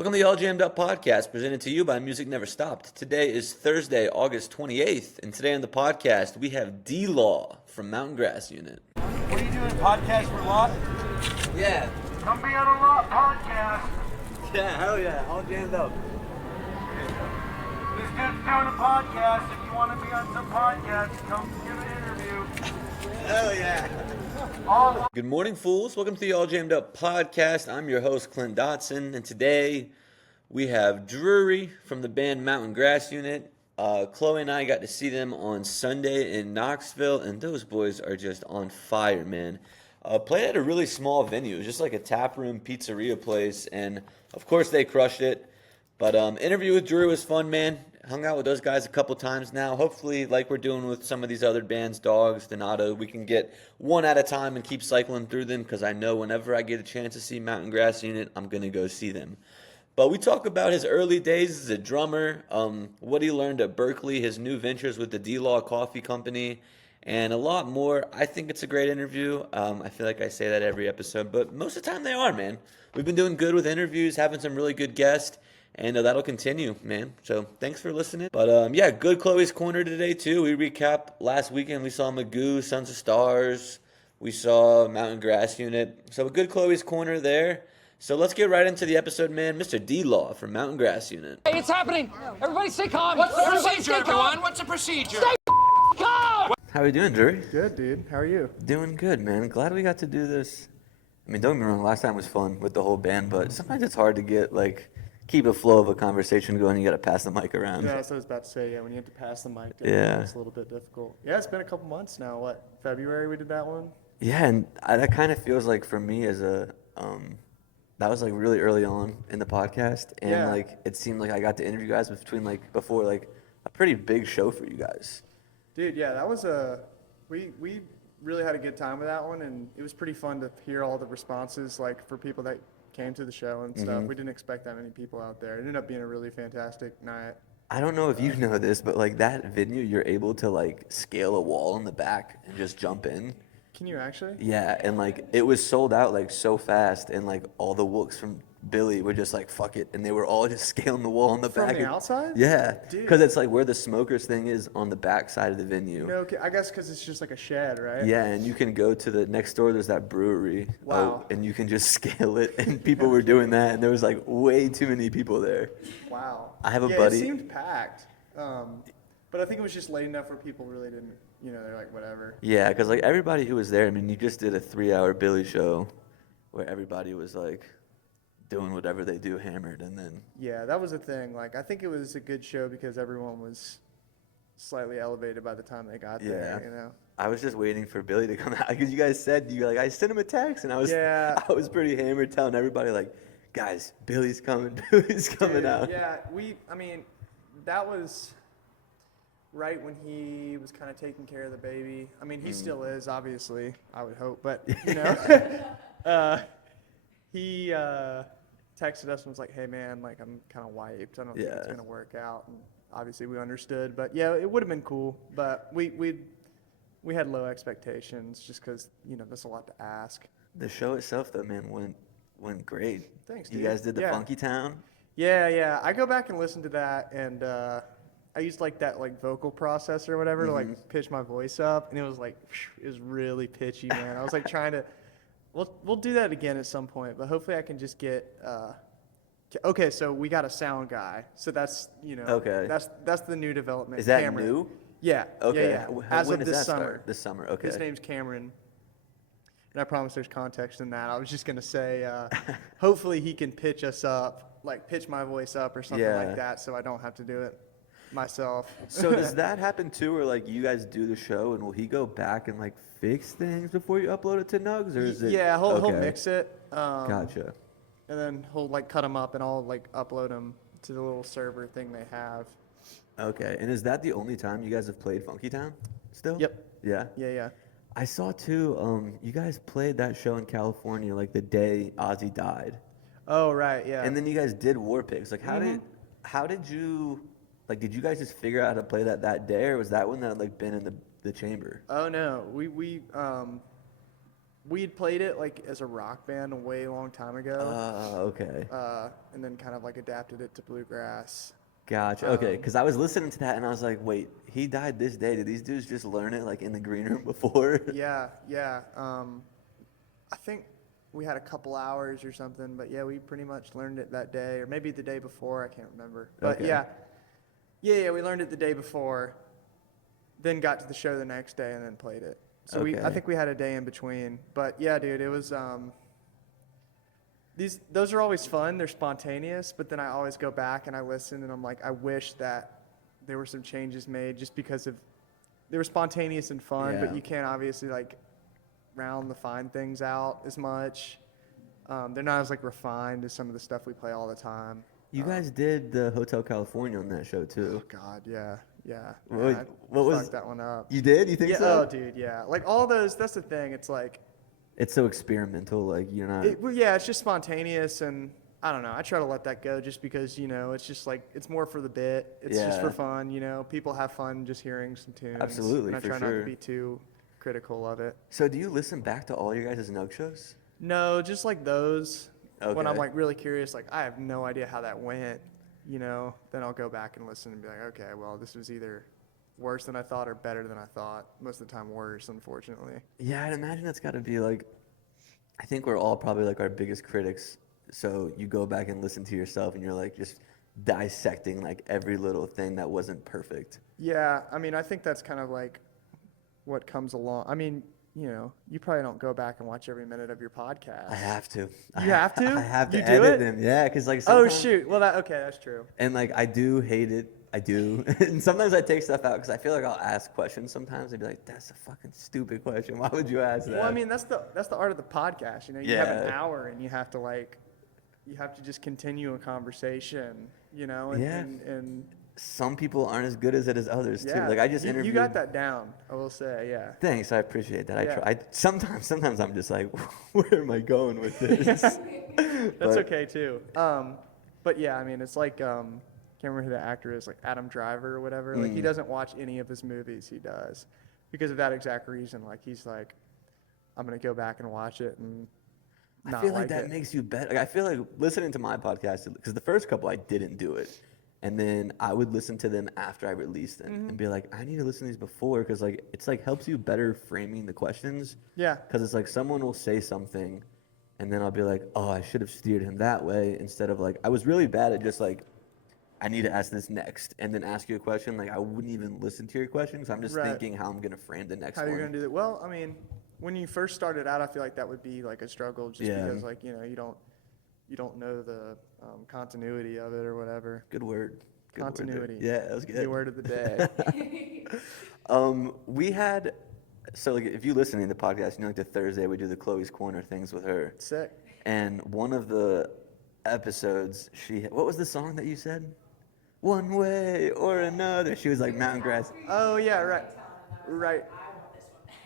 Welcome to the All Jammed Up podcast, presented to you by Music Never Stopped. Today is Thursday, August 28th, and today on the podcast we have D-Law from Mountain Grass Unit. What are you doing, podcast for lot? Yeah. Come be on a lot podcast. Yeah, hell yeah, All Jammed Up. This dude's doing a podcast. If you want to be on some podcast, come give an interview. Hell yeah. Good morning, fools. Welcome to the All Jammed Up podcast. I'm your host, Clint Dotson, and today we have Drury from the band Mountain Grass Unit. Chloe and I got to see them on Sunday in Knoxville, and those boys are just on fire, man. Played at a really small venue. It was just like a tap room pizzeria place, and of course they crushed it. But interview with Drury was fun, man. Hung out with those guys a couple times now. Hopefully, like we're doing with some of these other bands, Dogs, Donato, we can get one at a time and keep cycling through them, because I know whenever I get a chance to see Mountain Grass Unit, I'm going to go see them. But we talk about his early days as a drummer, what he learned at Berklee, his new ventures with the D-Law Coffee Company, and a lot more. I think it's a great interview. I feel like I say that every episode, but most of the time they are, man. We've been doing good with interviews, having some really good guests, and that'll continue, man. So thanks for listening. But yeah, good Chloe's Corner today, too. We recap last weekend. We saw Magoo, Sons of Stars. We saw Mountain Grass Unit. So a good Chloe's Corner there. So let's get right into the episode, man. Mr. D-Law from Mountain Grass Unit. Hey, it's happening. Everybody stay calm. What's the Everybody procedure, stay calm. everyone? What's the procedure? Stay calm. How are you doing, Drury? Good, dude. How are you? Doing good, man. Glad we got to do this. I mean, don't get me wrong, last time was fun with the whole band, but sometimes it's hard to get, keep a flow of a conversation going. You got to pass the mic around. Yeah, that's what I was about to say. Yeah, when you have to pass the mic, Yeah. it's a little bit difficult. Yeah, it's been a couple months now. What, February we did that one? Yeah, and that kind of feels like for me as a, that was like really early on in the podcast, and Yeah. it seemed like I got to interview guys before a pretty big show for you guys. Dude, yeah, that was we really had a good time with that one, and it was pretty fun to hear all the responses, for people that came to the show and stuff. We didn't expect that many people out there. It ended up being a really fantastic night. I don't know if you know this, but that venue, you're able to scale a wall in the back and just jump in. Can you actually? Yeah, and it was sold out so fast, and all the looks from Billy were just fuck it, and they were all just scaling the wall in the From back. the outside? Yeah, Dude. because it's where the smokers thing is on the back side of the venue. No, I guess because it's just like a shed, right? Yeah, and you can go to the next door. There's that brewery. Wow. And you can just scale it, and people were doing that, and there was way too many people there. Wow. I have a yeah, buddy- it seemed packed. But I think it was just late enough where people really didn't, they're like, whatever. Yeah, because everybody who was there, I mean, you just did a 3-hour Billy show, where everybody was doing whatever they do hammered, and then Yeah, that was the thing. I think it was a good show because everyone was slightly elevated by the time they got there, I was just waiting for Billy to come out, because you guys said I sent him a text, and I was Yeah. I was pretty hammered, telling everybody guys, Billy's coming, Billy's coming Dude, out. Yeah, that was right when he was kind of taking care of the baby. I mean, he still is, obviously, I would hope, but, he texted us and was like, hey, man, I'm kind of wiped. I don't think it's Yeah. going to work out. And obviously, we understood. But, yeah, it would have been cool. But we had low expectations just because, there's a lot to ask. The show itself, though, man, went great. Thanks, You dude. guys did the Yeah. Funky Town. Yeah. I go back and listen to that, and I used that vocal processor or whatever to pitch my voice up, and it was it was really pitchy, man. I was trying to. We'll do that again at some point, but hopefully I can just get. Okay, so we got a sound guy, so that's Okay. that's the new development. Is that Cameron. new? Yeah. Okay. Yeah. How- As when of does this that summer. start? This summer. Okay. His name's Cameron. And I promise there's context in that. I was just going to say, hopefully he can pitch us up, pitch my voice up or something Yeah. like that so I don't have to do it myself. So does that happen too, where you guys do the show, and will he go back and fix things before you upload it to Nugs, or is it? Yeah, he'll Okay. mix it. Gotcha. And then he'll cut them up and I'll upload them to the little server thing they have. Okay, and is that the only time you guys have played Funky Town? Still? Yep. Yeah. Yeah. I saw too. You guys played that show in California the day Ozzy died, Oh, right, yeah. and then you guys did War Pigs. Mm-hmm. How did you did you guys just figure out how to play that day, or was that one that had been in the chamber? Oh, no. We we had played it like as a rock band a way long time ago, Okay. and then kind of like adapted it to bluegrass. Gotcha. Okay, because I was listening to that and I was like, wait, he died this day. Did these dudes just learn it like in the green room before? Yeah. I think we had a couple hours or something, but yeah, we pretty much learned it that day, or maybe the day before. I can't remember. But Okay. yeah, we learned it the day before, then got to the show the next day and then played it. So I Okay. think we had a day in between. But yeah, dude, it was those are always fun. They're spontaneous, but then I always go back and I listen and I'm like, I wish that there were some changes made just because they were spontaneous and fun, Yeah. but you can't obviously like round the fine things out as much. They're not as like refined as some of the stuff we play all the time. You guys did the Hotel California on that show too. Oh God, yeah. What- I what was- fucked that one up? You did? You think Yeah, so? oh dude, yeah. Like all those, that's the thing. It's like, It's so experimental. Like you're not. yeah, it's just spontaneous, and I don't know. I try to let that go just because it's just like it's more for the bit. It's just Yeah. for fun. People have fun just hearing some tunes. Absolutely, and I for try not sure. to be too critical of it. So do you listen back to all your guys' Nug shows? No, just like those. When I'm Okay. like really curious, like I have no idea how that went. Then I'll go back and listen and be like, okay, well, this was either worse than I thought or better than I thought. Most of the time, worse, unfortunately. Yeah, I'd imagine that's got to be like. I think we're all probably like our biggest critics. So you go back and listen to yourself, and you're like just dissecting like every little thing that wasn't perfect. Yeah, I mean, I think that's kind of like what comes along. I mean, you probably don't go back and watch every minute of your podcast. I have to. You have to? I have to You do edit it? them. Yeah, because like. Oh sometimes- shoot! Well, that's true. And like I do hate it. I do. And sometimes I take stuff out because I feel like I'll ask questions sometimes and be like, that's a fucking stupid question. Why would you ask that? Well, I mean, that's the art of the podcast. You have an Yeah. hour and you have to just continue a conversation. Yeah. And some people aren't as good as it as others yeah, too. Like I just you interviewed. got that down. I will say, yeah. Thanks, I appreciate that. Yeah. I try. Sometimes I'm just like, where am I going with this? That's But- okay too. But yeah, I mean, it's like can't remember who the actor is, like Adam Driver or whatever. Like he doesn't watch any of his movies. He does because of that exact reason. Like he's like, I'm gonna go back and watch it and I not feel like like that it. makes you better. Like, I feel like listening to my podcast, because the first couple I didn't do it. And then I would listen to them after I released them and be like, I need to listen to these before because like it's like helps you better framing the questions. Yeah. Because it's like someone will say something and then I'll be like, oh, I should have steered him that way instead of like, I was really bad at just like, I need to ask this next and then ask you a question. Like I wouldn't even listen to your questions. I'm just Right. thinking how I'm going to frame the next How one. you're gonna do that? Well, I mean, when you first started out, I feel like that would be like a struggle, just Yeah. because like you don't know the continuity of it or whatever. Good word. Good word there. Continuity. Yeah, that was good. The word of the day. We had, so like if you listen to the podcast, like the Thursday we do the Chloe's Corner things with her. Sick. And one of the episodes, what was the song that you said? One way or another. She was like mountain grass. Oh yeah, right.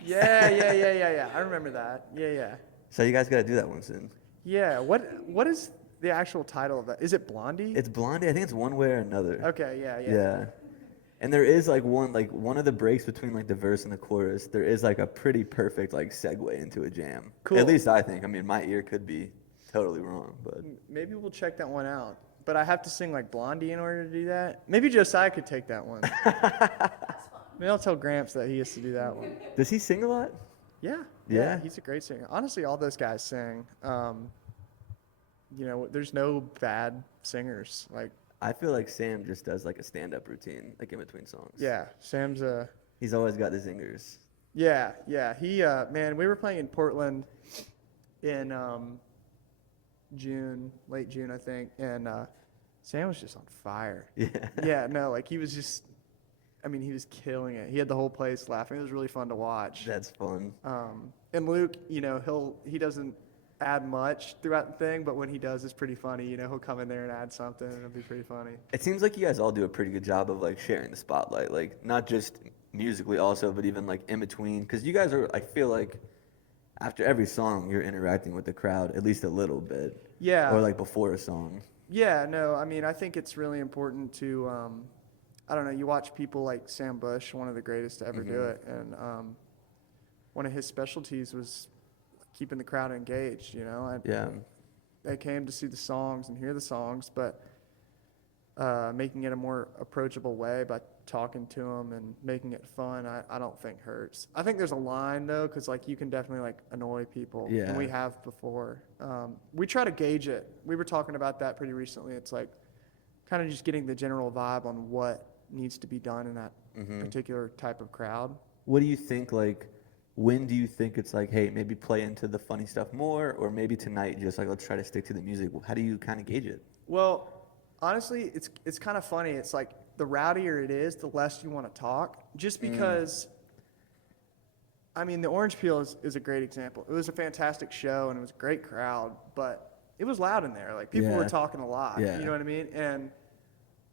Yeah. I remember that. Yeah. So you guys got to do that one soon. Yeah. What is the actual title of that? Is it Blondie? It's Blondie. I think it's one way or another. Okay. Yeah. Yeah. And there is like one of the breaks between like the verse and the chorus. There is like a pretty perfect like segue into a jam. Cool. At least I think. I mean, my ear could be totally wrong, but Maybe we'll check that one out. But I have to sing like Blondie in order to do that. Maybe Josiah could take that one. Maybe I'll tell Gramps that he has to do that one. does he sing a lot? Yeah. Yeah? He's a great singer. Honestly, all those guys sing. There's no bad singers. Like, I feel like Sam just does like a stand-up routine, like in between songs. yeah, Sam's a. He's always got the zingers. Yeah. He, man, we were playing in Portland in late June, I think, and Sam was just on fire. Yeah. Yeah, no, like he was just. I mean, he was killing it. He had the whole place laughing. It was really fun to watch. That's fun. And Luke, he doesn't add much throughout the thing, but when he does, it's pretty funny. He'll come in there and add something, and it'll be pretty funny. It seems like you guys all do a pretty good job of like sharing the spotlight, like not just musically also, but even like in between. Because you guys are, I feel like, after every song, you're interacting with the crowd at least a little bit. Yeah. Or like before a song. Yeah, no, I mean, I think it's really important to, I don't know, you watch people like Sam Bush, one of the greatest to ever do it, and one of his specialties was keeping the crowd engaged, you know. Yeah. They came to see the songs and hear the songs, but making it a more approachable way by talking to them and making it fun, I don't think hurts. I think there's a line though, because like you can definitely like annoy people, Yeah. and we have before. We try to gauge it. We were talking about that pretty recently. It's like kind of just getting the general vibe on what needs to be done in that particular type of crowd. What do you think, like, when do you think it's like, hey, maybe play into the funny stuff more, or maybe tonight just like, let's try to stick to the music? How do you kind of gauge it? Well, honestly, it's kind of funny. It's like the rowdier it is, the less you want to talk, just because, I mean, the Orange Peel is a great example. It was a fantastic show, and it was a great crowd, but it was loud in there. Like, people were talking a lot, Yeah. you know what I mean? And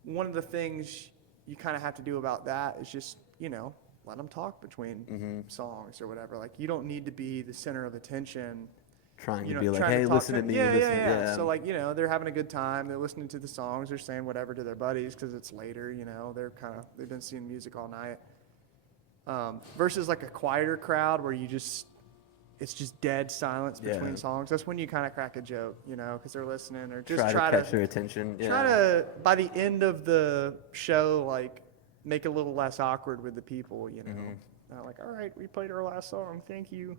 one of the things you kind of have to do about that is just, you know, let them talk between songs or whatever. Like, you don't need to be the center of attention. Trying You to know, be like, trying hey, talk listen to me. Yeah, listen. yeah. So, like, you know, they're having a good time. They're listening to the songs. They're saying whatever to their buddies because it's later, you know. They've been seeing music all night. Versus, like, a quieter crowd where it's just dead silence between songs. That's when you kind of crack a joke, you know, because they're listening or just try to catch their attention. Yeah. Try to, by the end of the show, like, make it a little less awkward with the people, you know. Like, all right, we played our last song. Thank you.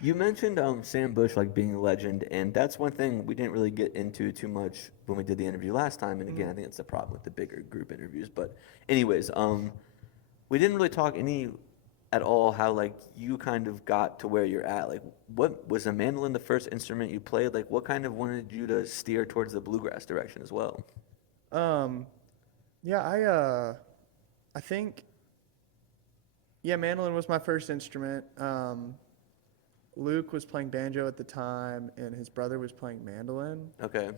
You mentioned Sam Bush like being a legend, and that's one thing we didn't really get into too much when we did the interview last time. And again, I think it's the problem with the bigger group interviews. But anyways, we didn't really talk at all how like you kind of got to where you're at. Like, what was the mandolin the first instrument you played? Like, what kind of wanted you to steer towards the bluegrass direction as well? Yeah, I think, yeah, mandolin was my first instrument. Luke was playing banjo at the time, and his brother was playing mandolin. Okay.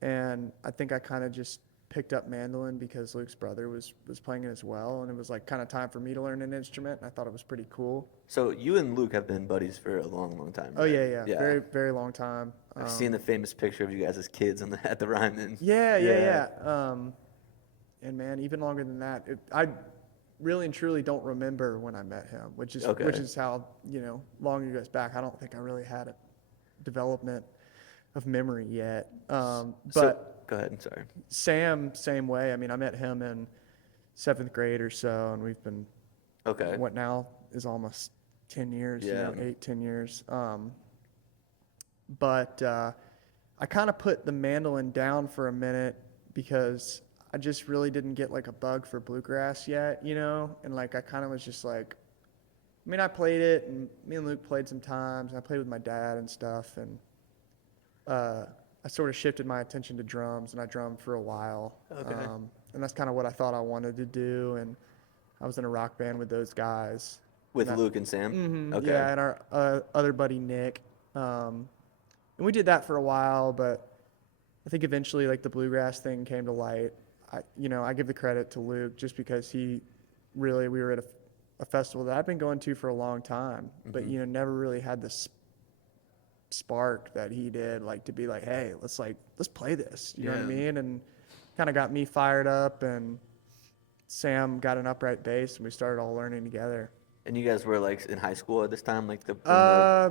And I think I kind of just picked up mandolin because Luke's brother was playing it as well, and it was like kind of time for me to learn an instrument, and I thought it was pretty cool. So you and Luke have been buddies for a long, long time. Oh, right? yeah. Very, very long time. I've seen the famous picture of you guys as kids at the Ryman. Yeah. And man, even longer than that, I really and truly don't remember when I met him, which is how, you know, long it goes back. I don't think I really had a development of memory yet. But So, go ahead. I'm sorry. Sam, same way. I mean, I met him in 7th grade or so, and we've been what now is almost 10 years, you know, 8-10 years. But I kind of put the mandolin down for a minute because I just really didn't get like a bug for bluegrass yet, you know? And like I kind of was just like, I mean, I played it, and me and Luke played some times, and I played with my dad and stuff, and I sort of shifted my attention to drums, and I drummed for a while. Okay. And that's kind of what I thought I wanted to do, and I was in a rock band with those guys. With Luke and Sam? Okay. Yeah, and our other buddy Nick. And we did that for a while, but I think eventually like the bluegrass thing came to light. I give the credit to Luke just because we were at a festival that I've been going to for a long time, but you know, never really had this spark that he did, like to be like, hey, let's play this, you know what I mean? And kind of got me fired up, and Sam got an upright bass, and we started all learning together. And you guys were like in high school at this time, like I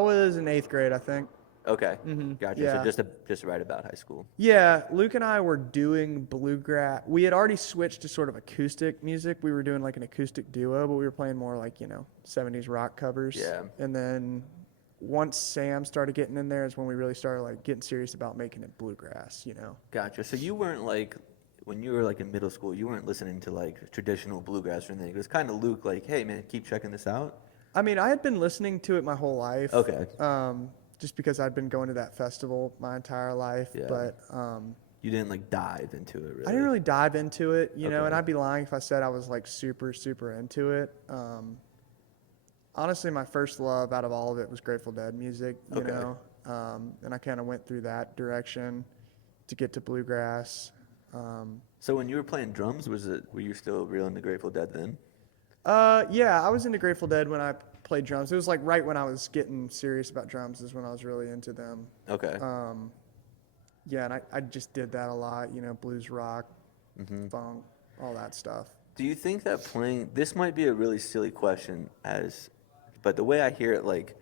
was in 8th grade, I think. Okay, gotcha. Yeah. So just right about high school. Yeah, Luke and I were doing bluegrass. We had already switched to sort of acoustic music. We were doing like an acoustic duo, but we were playing more like, you know, 70s rock covers. Yeah. And then once Sam started getting in there is when we really started like getting serious about making it bluegrass, you know. Gotcha. So you weren't like, when you were like in middle school, you weren't listening to like traditional bluegrass or anything. It was kind of Luke like, hey man, keep checking this out. I mean, I had been listening to it my whole life. Okay. Just because I'd been going to that festival my entire life, Yeah. but You didn't like dive into it really. I didn't really dive into it, you know, Okay. and I'd be lying if I said I was like super, super into it. Honestly, my first love out of all of it was Grateful Dead music, you Okay. know, and I kind of went through that direction to get to bluegrass. So when you were playing drums, were you still real into Grateful Dead then? Yeah, I was into Grateful Dead when I played drums. It was like right when I was getting serious about drums is when I was really into them. Okay. Yeah, and I just did that a lot, you know, blues rock, funk, all that stuff. Do you think that this might be a really silly question but the way I hear it, like,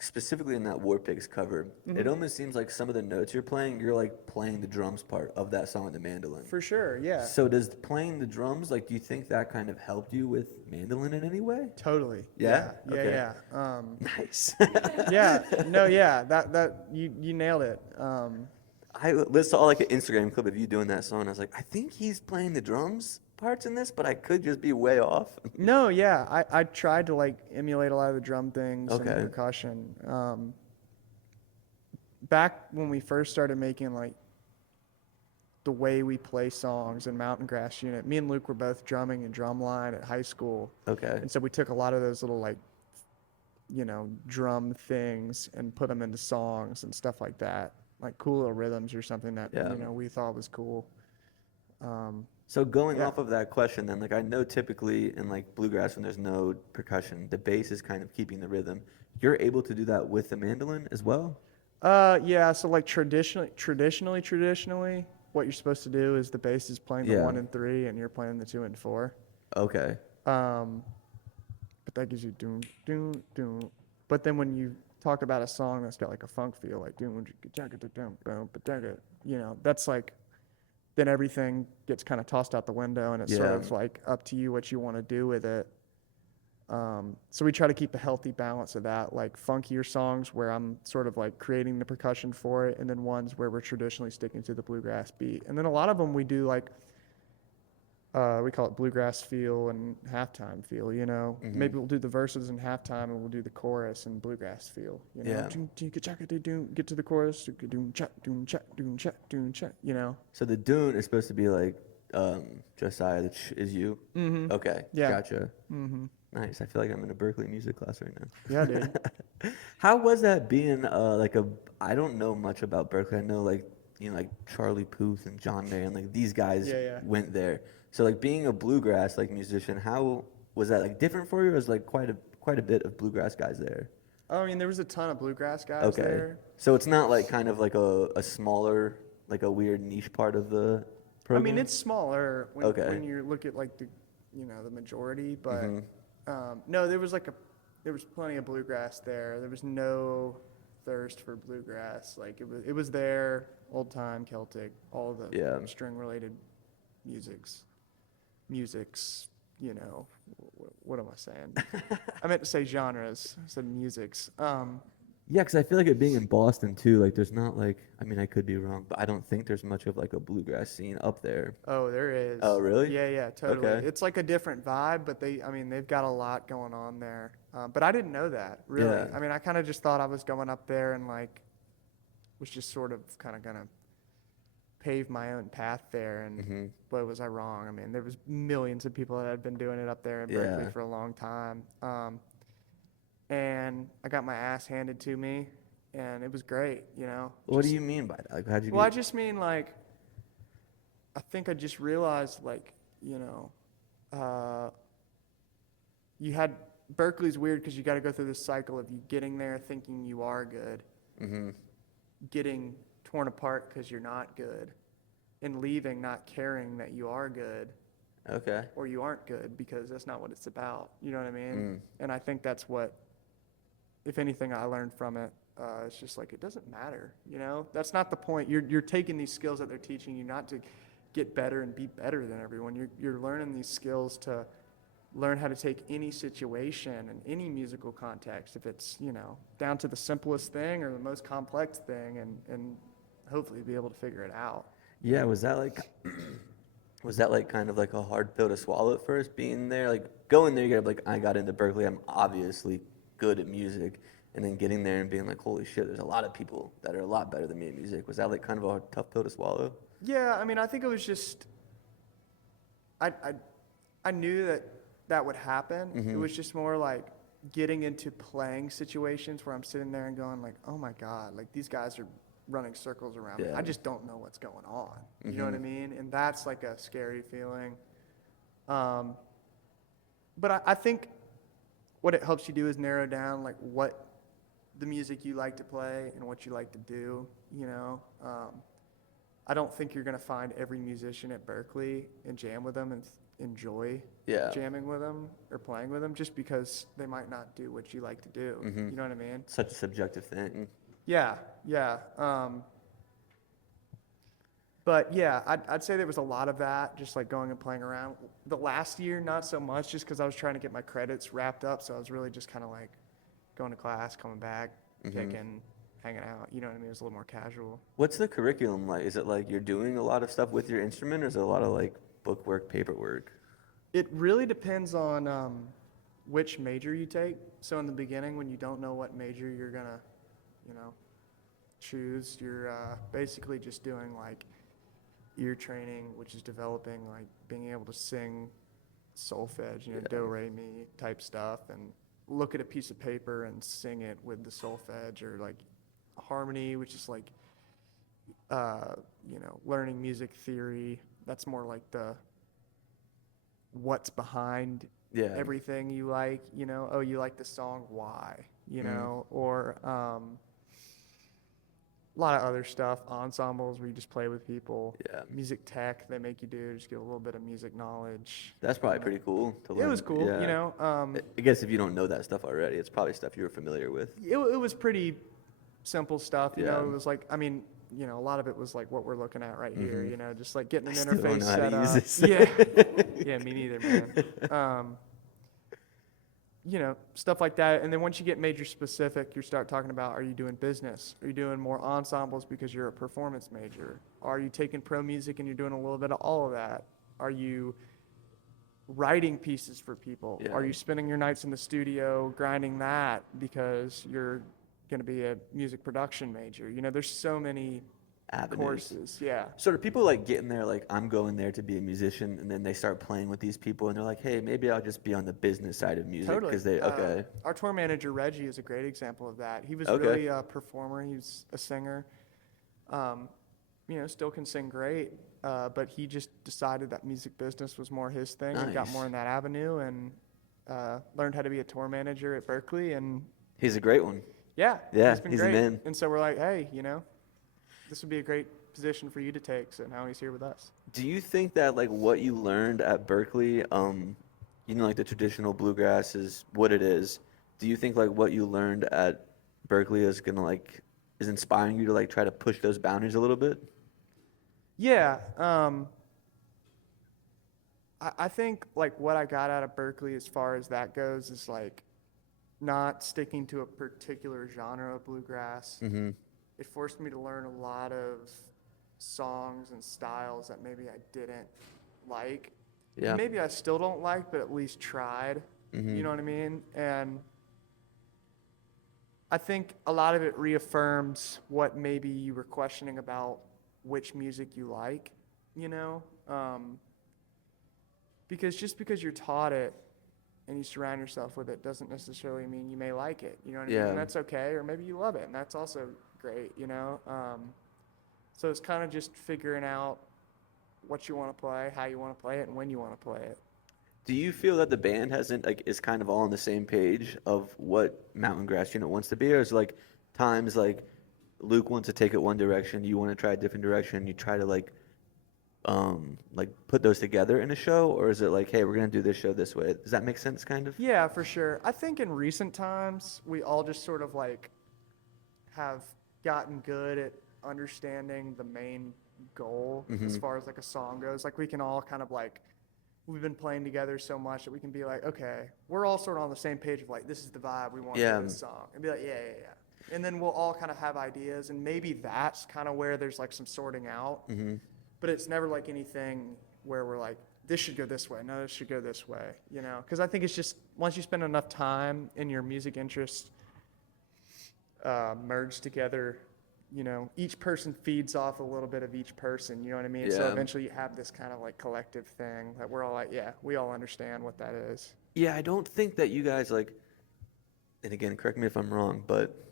specifically in that War Pigs cover, it almost seems like some of the notes you're playing, you're like playing the drums part of that song with the mandolin. For sure, yeah. So does playing the drums, like, do you think that kind of helped you with mandolin in any way? Totally. Yeah? Yeah. Okay. Yeah. Nice. Yeah. No. Yeah. That you nailed it. I saw like an Instagram clip of you doing that song. And I was like, I think he's playing the drums parts in this, but I could just be way off. No. Yeah. I tried to like emulate a lot of the drum things and the Okay. percussion. Back when we first started making like the way we play songs in Mountain Grass Unit, me and Luke were both drumming and drumline at high school. Okay. And so we took a lot of those little like, drum things and put them into songs and stuff like that, like cool little rhythms or something that Yeah. we thought was cool. So going Yeah. off of that question, then, like, I know typically in like bluegrass when there's no percussion, the bass is kind of keeping the rhythm. You're able to do that with the mandolin as well? Yeah. So like traditionally, what you're supposed to do is the bass is playing the Yeah. 1 and 3, and you're playing the 2 and 4. Okay. But that gives you doom doom doom. But then when you talk about a song that's got like a funk feel, like doom that's like, then everything gets kind of tossed out the window, and it's sort Yeah. of like up to you what you want to do with it. So we try to keep a healthy balance of that, like funkier songs where I'm sort of like creating the percussion for it, and then ones where we're traditionally sticking to the bluegrass beat. And then a lot of them we do like, we call it bluegrass feel and halftime feel, Maybe we'll do the verses in halftime and we'll do the chorus in bluegrass feel, Yeah. Get to the chorus, doom cha doom cha doom cha doom cha, So the dune is supposed to be like Josiah, the is you? Mm-hmm. Okay. Yeah. Gotcha. Mm-hmm. Nice. I feel like I'm in a Berklee music class right now. Yeah, dude. How was that being I don't know much about Berklee. I know like Charlie Puth and John Mayer and like these guys Yeah. went there. So like being a bluegrass like musician, how was that like different for you? Or was like quite a bit of bluegrass guys there? I mean, there was a ton of bluegrass guys Okay. there. So it's not like kind of like a smaller, like a weird niche part of the program? I mean, it's smaller when, Okay. when you look at like the majority, but Mm-hmm. no, there was plenty of bluegrass there. There was no thirst for bluegrass. Like it was there, old time Celtic, all of the Yeah. string related musics, what am I saying? I meant to say genres. I said musics. Yeah, because I feel like it being in Boston too, like there's not like, I mean, I could be wrong, but I don't think there's much of like a bluegrass scene up there. Oh, there is. Oh, really? Yeah, totally. Okay. It's like a different vibe, but they've got a lot going on there. But I didn't know that, really. Yeah. I mean, I kind of just thought I was going up there and like was just sort of kind of gonna pave my own path there, and boy, was I wrong. I mean, there was millions of people that had been doing it up there in Berklee Yeah. for a long time. And I got my ass handed to me, and it was great, What do you mean by that? Like, how'd you Well, I get? just mean like, I think I just realized like, you had Berklee's weird because you got to go through this cycle of you getting there thinking you are good, getting torn apart because you're not good, and leaving not caring that you are good Okay. or you aren't good, because that's not what it's about. You know what I mean? And I think that's what, if anything, I learned from it. It's just like, it doesn't matter, That's not the point. You're taking these skills that they're teaching you not to get better and be better than everyone. You're learning these skills to learn how to take any situation and any musical context, if it's, down to the simplest thing or the most complex thing, and hopefully be able to figure it out. Yeah, was that like kind of like a hard pill to swallow at first, being there? Like going there, you get like, I got into Berklee, I'm obviously good at music, and then getting there and being like, holy shit, there's a lot of people that are a lot better than me at music. Was that like kind of a tough pill to swallow? Yeah, I mean, I think it was just, I knew that would happen. It was just more like getting into playing situations where I'm sitting there and going like, oh my God, like these guys are running circles around me. Yeah. I just don't know what's going on. You know what I mean? And that's like a scary feeling. But I think what it helps you do is narrow down like what the music you like to play and what you like to do, I don't think you're going to find every musician at Berklee and jam with them and enjoy Yeah. jamming with them or playing with them, just because they might not do what you like to do. You know what I mean? Such a subjective thing. Yeah, yeah. But yeah, I'd say there was a lot of that, just like going and playing around. The last year, not so much, just because I was trying to get my credits wrapped up. So I was really just kind of like going to class, coming back, kicking, hanging out. You know what I mean? It was a little more casual. What's the curriculum like? Is it like you're doing a lot of stuff with your instrument, or is it a lot of like bookwork, paperwork? It really depends on which major you take. So in the beginning, when you don't know what major you're gonna, choose, you're basically just doing like ear training, which is developing like being able to sing solfege, do, re, mi type stuff, and look at a piece of paper and sing it with the solfege, or like harmony, which is like learning music theory. That's more like the what's behind everything you like, oh, you like the song, why, or a lot of other stuff, ensembles where you just play with people. Yeah. Music tech they make you do, just get a little bit of music knowledge. That's probably pretty cool to learn. It was cool, Yeah. I guess if you don't know that stuff already, it's probably stuff you were familiar with. It was pretty simple stuff, Yeah. It was like, a lot of it was like what we're looking at right here, just like getting an Still don't interface know how set to up. use this. Yeah, me neither, man. Stuff like that. And then once you get major specific, you start talking about, are you doing business? Are you doing more ensembles because you're a performance major? Are you taking pro music and you're doing a little bit of all of that? Are you writing pieces for people? Yeah. Are you spending your nights in the studio grinding that because you're going to be a music production major? There's so many Avenues. courses. Yeah. So do people like get in there like, I'm going there to be a musician, and then they start playing with these people and they're like, hey, maybe I'll just be on the business side of music? Totally. Because they, okay. Our tour manager, Reggie, is a great example of that. He was Okay. really a performer. He was a singer. Still can sing great. But he just decided that music business was more his thing and got Nice. more in that avenue, and learned how to be a tour manager at Berklee. And He's a great one. yeah, Yeah, he's been he's a great. man. And so we're like, hey, this would be a great position for you to take. So now he's here with us. Do you think that like what you learned at Berklee, like the traditional bluegrass is what it is? Do you think like what you learned at Berklee is gonna like is inspiring you to like try to push those boundaries a little bit? Yeah. I think like what I got out of Berklee as far as that goes is like not sticking to a particular genre of bluegrass. Mm-hmm. It forced me to learn a lot of songs and styles that maybe I didn't like. Yeah. Maybe I still don't like, but at least tried. Mm-hmm. You know what I mean? And I think a lot of it reaffirms what maybe you were questioning about which music you like, because just because you're taught it and you surround yourself with it doesn't necessarily mean you may like it. You know what I mean? Yeah. And that's okay, or maybe you love it, and that's also great, So it's kind of just figuring out what you want to play, how you want to play it, and when you want to play it. Do you feel that the band is kind of all on the same page of what Mountain Grass Unit wants to be, or is like times like Luke wants to take it one direction, you want to try a different direction, you try to like put those together in a show, or is it like, hey, we're gonna do this show this way? Does that make sense, kind of? Yeah, for sure. I think in recent times we all just sort of like have gotten good at understanding the main goal as far as like a song goes. Like we can all kind of like, we've been playing together so much that we can be like, okay, we're all sort of on the same page of like, this is the vibe we want for this song, and be like, yeah. And then we'll all kind of have ideas, and maybe that's kind of where there's like some sorting out. But it's never like anything where we're like, this should go this way, no, this should go this way, Because I think it's just, once you spend enough time and your music interests merge together, each person feeds off a little bit of each person, you know what I mean? So Yeah. eventually you have this kind of like collective thing that we're all like, yeah, we all understand what that is. Yeah, I don't think that you guys like, and again, correct me if I'm wrong, but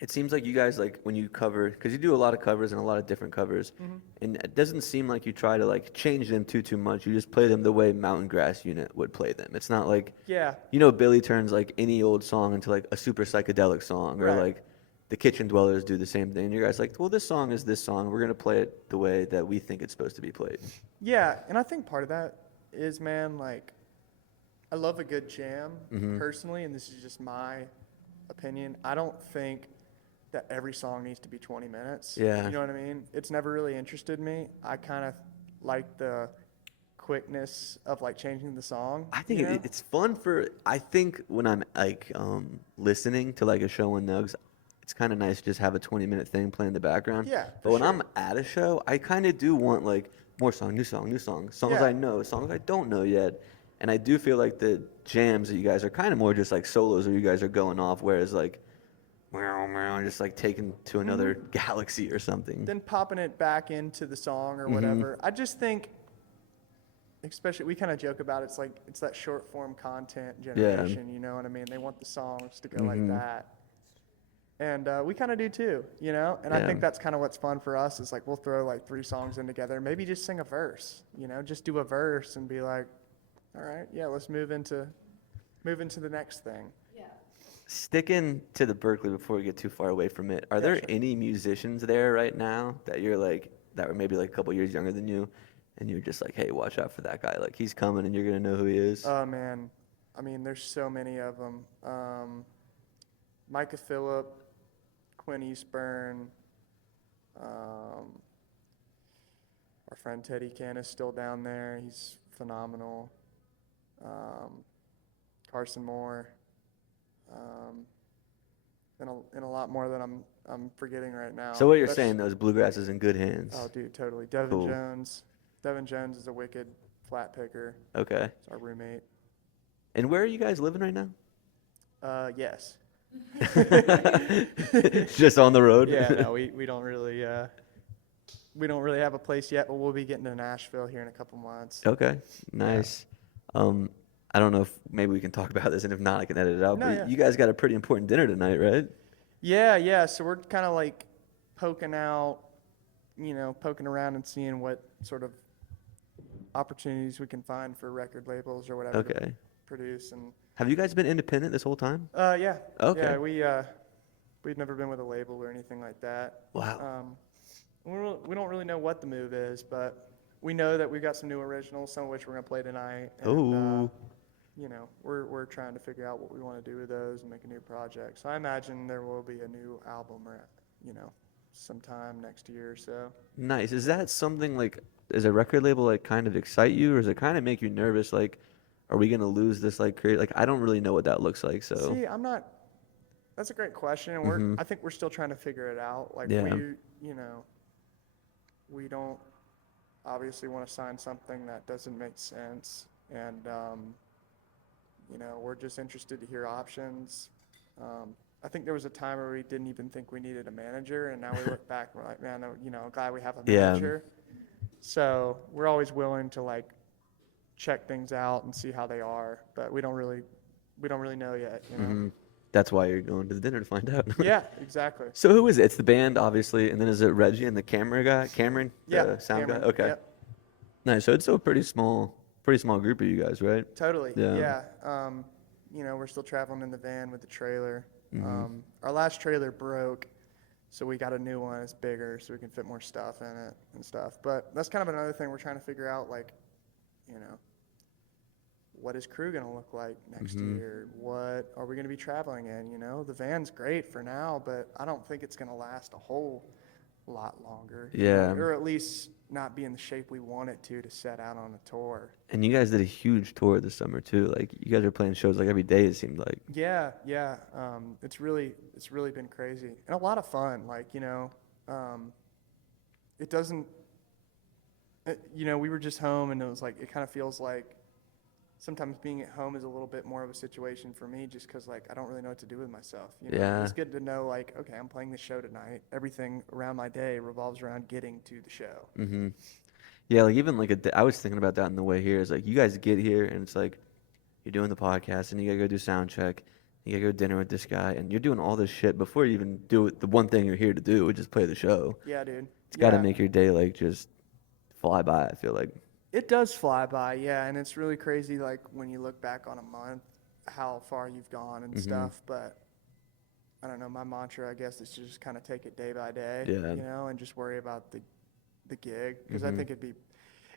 it seems like you guys like when you cover, because you do a lot of covers and a lot of different covers, and it doesn't seem like you try to like change them too much. You just play them the way Mountain Grass Unit would play them. It's not like, Yeah. Billy turns like any old song into like a super psychedelic song, or Right. like the Kitchen Dwellers do the same thing. And you guys like, well, this song is this song. We're gonna play it the way that we think it's supposed to be played. Yeah, and I think part of that is, man, like, I love a good jam Mm-hmm. personally, and this is just my opinion. I don't think that every song needs to be 20 minutes. Yeah. You know what I mean? It's never really interested me. I kind of like the quickness of like changing the song. I think you know? it's fun I think when I'm like listening to like a show on Nugs, it's kind of nice to just have a 20-minute thing play in the background. Yeah, But for when sure. I'm at a show, I kind of do want like more song, new song, new song, songs Yeah. I know, songs I don't know yet. And I do feel like the jams that you guys are kind of more just like solos where you guys are going off, whereas like meow, meow, just like taken to another galaxy or something. Then popping it back into the song or Mm-hmm. whatever. I just think, especially, we kind of joke about it's like it's that short form content generation. You know what I mean? They want the songs to go like Mm-hmm. that, and we kind of do too. You know, and I Yeah. think that's kind of what's fun for us is like we'll throw like 3 songs in together, maybe just sing a verse. You know, just do a verse and be like, all right, yeah, let's move into the next thing. Sticking to the Berklee before we get too far away from it, are there sure. any musicians there right now that you're like that were maybe like a couple years younger than you, and you're just like, hey, watch out for that guy, like he's coming and you're gonna know who he is? Oh man, I mean, there's so many of them. Micah Phillip, Quinn Eastburn, our friend Teddy Can is still down there. He's phenomenal. Carson Moore, and a lot more that I'm forgetting right now. So what you're That's- saying, those bluegrass is in good hands. Oh, dude, totally. Devin Cool. Jones. Devin Jones is a wicked flat picker. Okay. He's our roommate. And where are you guys living right now? Yes. Just on the road? Yeah, no, we don't really have a place yet, but we'll be getting to Nashville here in a couple months. Okay, nice. I don't know if maybe we can talk about this, and if not, I can edit it out. No, But yeah. you guys got a pretty important dinner tonight, right? Yeah. So we're kind of like poking around and seeing what sort of opportunities we can find for record labels or whatever to Okay. produce. And Have you guys been independent this whole time? yeah. Okay. Yeah, we've never been with a label or anything like that. Wow. We don't really know what the move is, but we know that we've got some new originals, some of which we're gonna play tonight. And, Ooh. we're trying to figure out what we want to do with those and make a new project. So I imagine there will be a new album, or sometime next year or so. Nice. Is that something like, does a record label like kind of excite you, or does it kind of make you nervous? Like, are we gonna lose this like career? Like, I don't really know what that looks like. So See, I'm not. That's a great question, and I think we're still trying to figure it out. Like Yeah. we don't obviously want to sign something that doesn't make sense, and we're just interested to hear options. I think there was a time where we didn't even think we needed a manager, and now we look back and we're like, man, glad we have a Yeah. manager. So we're always willing to like check things out and see how they are, but we don't really know yet. that's why you're going to the dinner to find out. Yeah, exactly. So who is it? It's the band, obviously, and then is it Reggie and the camera guy, Cameron, Yeah, the sound Cameron, guy? Okay. yep. Nice. So it's still a pretty small group of you guys, right? Totally. Yeah. Yeah. We're still traveling in the van with the trailer. Mm-hmm. Our last trailer broke, so we got a new one. It's bigger, so we can fit more stuff in it and stuff. But that's kind of another thing we're trying to figure out, like, what is crew going to look like next Mm-hmm. year? What are we going to be traveling in? The van's great for now, but I don't think it's going to last a whole lot longer. Yeah. Or at least not be in the shape we want it to set out on a tour. And you guys did a huge tour this summer too. Like you guys are playing shows like every day. It seemed like. Yeah. It's really been crazy and a lot of fun. Like, it doesn't, we were just home, and it was like, it kind of feels like sometimes being at home is a little bit more of a situation for me, just because like I don't really know what to do with myself. Yeah. It's good to know, like, okay, I'm playing this show tonight. Everything around my day revolves around getting to the show. Mm-hmm. Yeah, like even like I was thinking about that on the way here. Is like you guys get here and it's like you're doing the podcast and you gotta go do sound check. You gotta go to dinner with this guy, and you're doing all this shit before you even do it. The one thing you're here to do, which is play the show. Yeah, dude. It's got to Yeah. make your day like just fly by. I feel like. It does fly by, yeah, and it's really crazy, like, when you look back on a month, how far you've gone and stuff, but I don't know, my mantra, I guess, is to just kind of take it day by day, Yeah. and just worry about the gig, because I think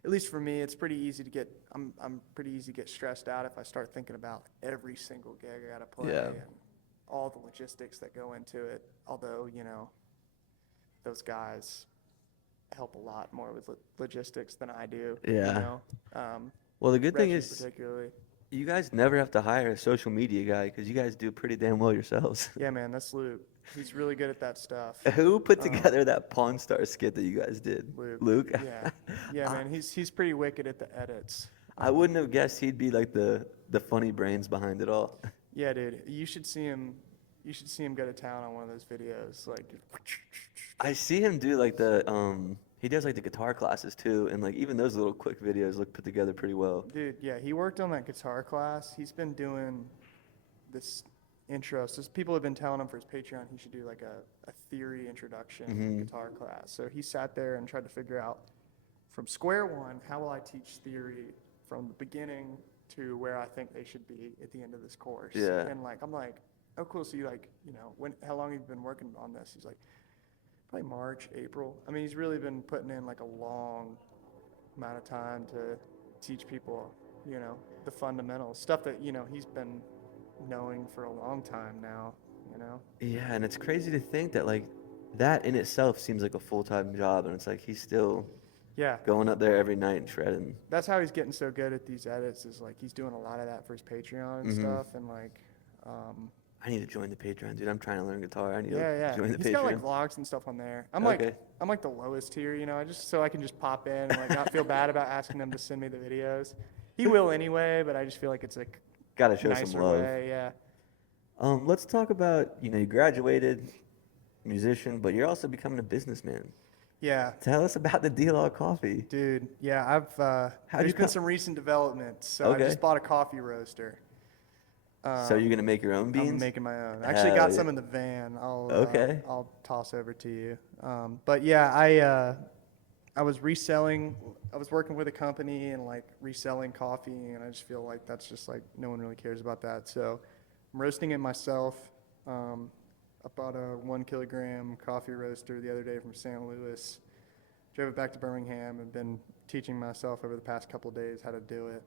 at least for me, it's pretty easy to get. I'm pretty easy to get stressed out if I start thinking about every single gig I gotta play Yeah. and all the logistics that go into it. Although those guys help a lot more with logistics than I do. Yeah. Well, the good thing Reggie is particularly. you guys never have to hire a social media guy because you guys do pretty damn well yourselves. Yeah, man, that's Luke. He's really good at that stuff. Who put together that Pawn Star skit that you guys did? Luke. Yeah, man, he's pretty wicked at the edits. I wouldn't have guessed he'd be like the funny brains behind it all. Yeah, dude, you should see him. You should see him go to town on one of those videos. Like, I see him do like he does like the guitar classes too, and like even those little quick videos look put together pretty well. dude, yeah, he worked on that guitar class. He's been doing this intro. So people have been telling him for his Patreon he should do like a theory introduction guitar class. So he sat there and tried to figure out from square one, how will I teach theory from the beginning to where I think they should be at the end of this course. Yeah. And I'm like, oh cool. So you how long have you been working on this? He's like, probably March, April. I mean, he's really been putting in like a long amount of time to teach people, the fundamentals, stuff that, he's been knowing for a long time now, Yeah, and it's crazy to think that like that in itself seems like a full-time job, and it's like he's still Yeah. going up there every night and shredding. That's how he's getting so good at these edits is like he's doing a lot of that for his Patreon and stuff, and I need to join the Patreon, dude. I'm trying to learn guitar. I need yeah. to join the He's Patreon. got like vlogs and stuff on there. I'm Okay. like the lowest tier, I just so I can just pop in and like not feel bad about asking them to send me the videos. He will anyway, but I just feel like it's like Gotta show nicer some love. way, yeah. Let's talk about, you graduated, musician, but you're also becoming a businessman. Yeah. Tell us about the D-Law coffee. Dude, yeah, I've How'd there's you been co- some recent developments. So I Okay. just bought a coffee roaster. So you're gonna make your own beans? I'm making my own. I actually Hell got yeah. some in the van. Okay. I'll toss over to you. But yeah, I was reselling. I was working with a company and like reselling coffee, and I just feel like that's just like no one really cares about that. So I'm roasting it myself. I bought a 1 kilogram coffee roaster the other day from St. Louis. Drove it back to Birmingham and been teaching myself over the past couple of days how to do it.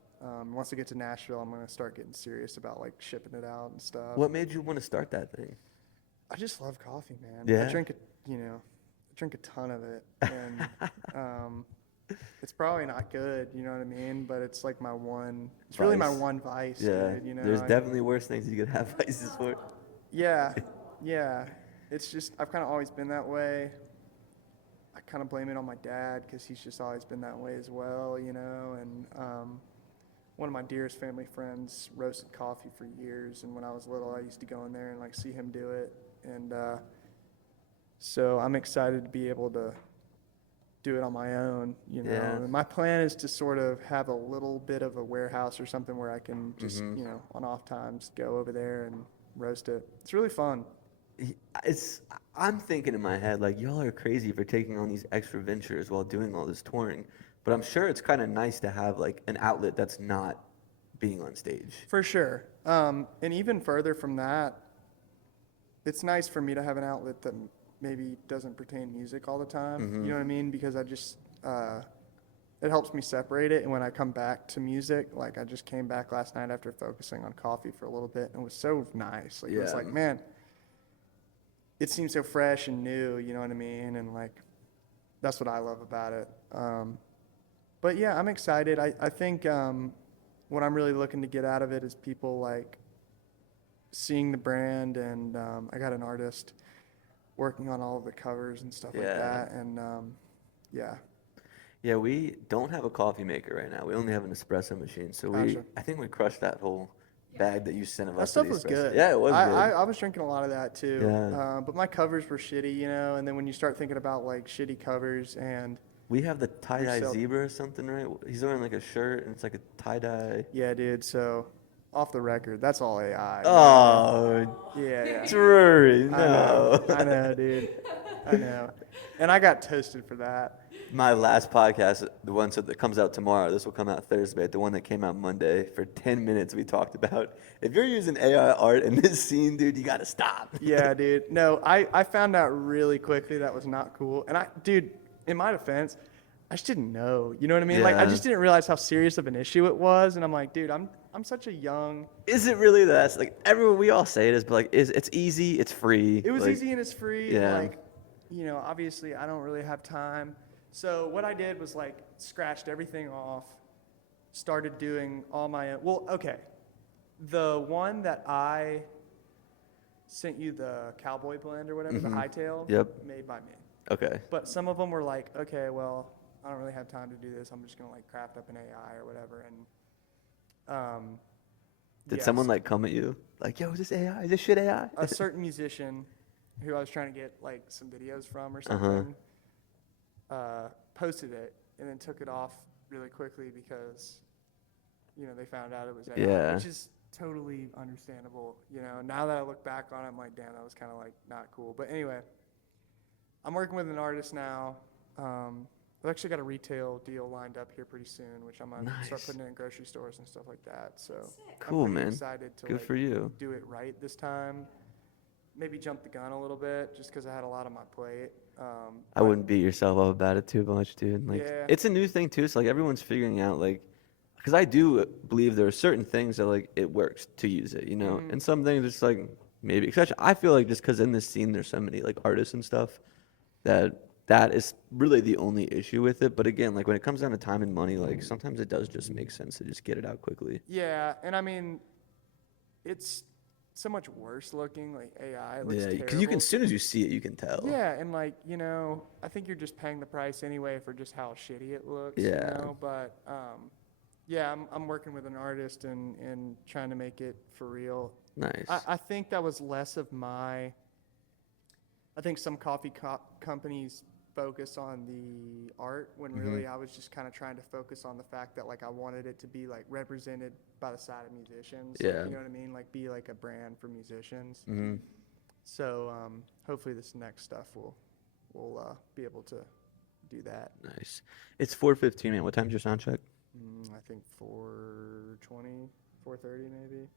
Once I get to Nashville, I'm gonna start getting serious about like shipping it out and stuff. What made you want to start that thing? I just love coffee, man. Yeah? I drink a ton of it, and it's probably not good, you know what I mean? But it's like my one. It's really my Vice. one vice, Yeah. dude. There's definitely worse things you could have vices for. Yeah. It's just I've kind of always been that way. I kind of blame it on my dad because he's just always been that way as well, And one of my dearest family friends roasted coffee for years, and when I was little, I used to go in there and like see him do it, and so I'm excited to be able to do it on my own, Yeah. And my plan is to sort of have a little bit of a warehouse or something where I can just, on off times go over there and roast it. It's really fun. I'm thinking in my head, like, y'all are crazy for taking on these extra ventures while doing all this touring. But I'm sure it's kind of nice to have, like, an outlet that's not being on stage. For sure. And even further from that, it's nice for me to have an outlet that maybe doesn't pertain to music all the time. You know what I mean? Because I just, it helps me separate it. And when I come back to music, like I just came back last night after focusing on coffee for a little bit, and it was so nice. Like, it was Yeah. like, man, it seems so fresh and new, you know what I mean? And like, that's what I love about it. But yeah, I'm excited. I think what I'm really looking to get out of it is people like seeing the brand, and I got an artist working on all of the covers and stuff like Yeah. that. And yeah. Yeah, we don't have a coffee maker right now. We only have an espresso machine. So Gotcha. I think we crushed that whole bag that you sent of That us. stuff for the was espresso. good. Yeah, it was good. I was drinking a lot of that too. Yeah. But my covers were shitty, and then when you start thinking about like shitty covers and We have the tie-dye sell- zebra or something, right? He's wearing like a shirt and it's like a tie-dye. yeah, dude. So off the record, that's all AI. Oh, Yeah. Drury, I no. know, dude. I know. And I got toasted for that. My last podcast, the one that comes out tomorrow, this will come out Thursday, but the one that came out Monday, for 10 minutes we talked about, if you're using AI art in this scene, dude, you got to stop. Yeah, dude. No, I found out really quickly that was not cool. And dude, in my defense, I just didn't know. You know what I mean? Like I Yeah. just didn't realize how serious of an issue it was, and I'm like, dude, I'm such a young. Is it really that? Like everyone, we all say it is, but like, it's easy, it's free. It was like, easy and it's free. Yeah. And like, you know, obviously I don't really have time. So what I did was like scratched everything off, started doing all my own. Well, okay. The one that I sent you, the cowboy blend or whatever, the hightail, Yep. made by me. Okay. But some of them were like, okay, well, I don't really have time to do this. I'm just gonna like craft up an AI or whatever. And Did yeah, someone so like come at you like, "Yo, is this AI? Is this shit AI?" a certain musician who I was trying to get like some videos from or something posted it and then took it off really quickly because they found out it was AI, Yeah. which is totally understandable. Now that I look back on it, I'm like, damn, that was kind of like not cool. But anyway, I'm working with an artist now. I've actually got a retail deal lined up here pretty soon, which I'm gonna start Nice. putting it in grocery stores and stuff like that. So Cool, I'm pretty man. excited to Good like, for you. do it right this time. Maybe jump the gun a little bit just because I had a lot on my plate. I wouldn't beat yourself up about it too much, dude. Like, Yeah. it's a new thing too. So like, everyone's figuring out like, because I do believe there are certain things that like it works to use it, and some things it's like maybe. Especially, I feel like just because in this scene there's so many like artists and stuff that is really the only issue with it. But again, like when it comes down to time and money, like sometimes it does just make sense to just get it out quickly. Yeah, and I mean, it's so much worse looking, like AI. It looks Yeah, because terrible. you can, as soon as you see it, you can tell. Yeah, and like, I think you're just paying the price anyway for just how shitty it looks. Yeah. But yeah, I'm working with an artist and trying to make it for real. Nice. I think that was less of my. I think some coffee companies focus on the art when really I was just kind of trying to focus on the fact that like I wanted it to be like represented by the side of musicians. Like, Yeah. you know what I mean? Like be like a brand for musicians. Mm-hmm. So hopefully this next stuff will be able to do that. Nice. It's 4:15, man. What time's your sound check? I think 4:20, 4:30 maybe.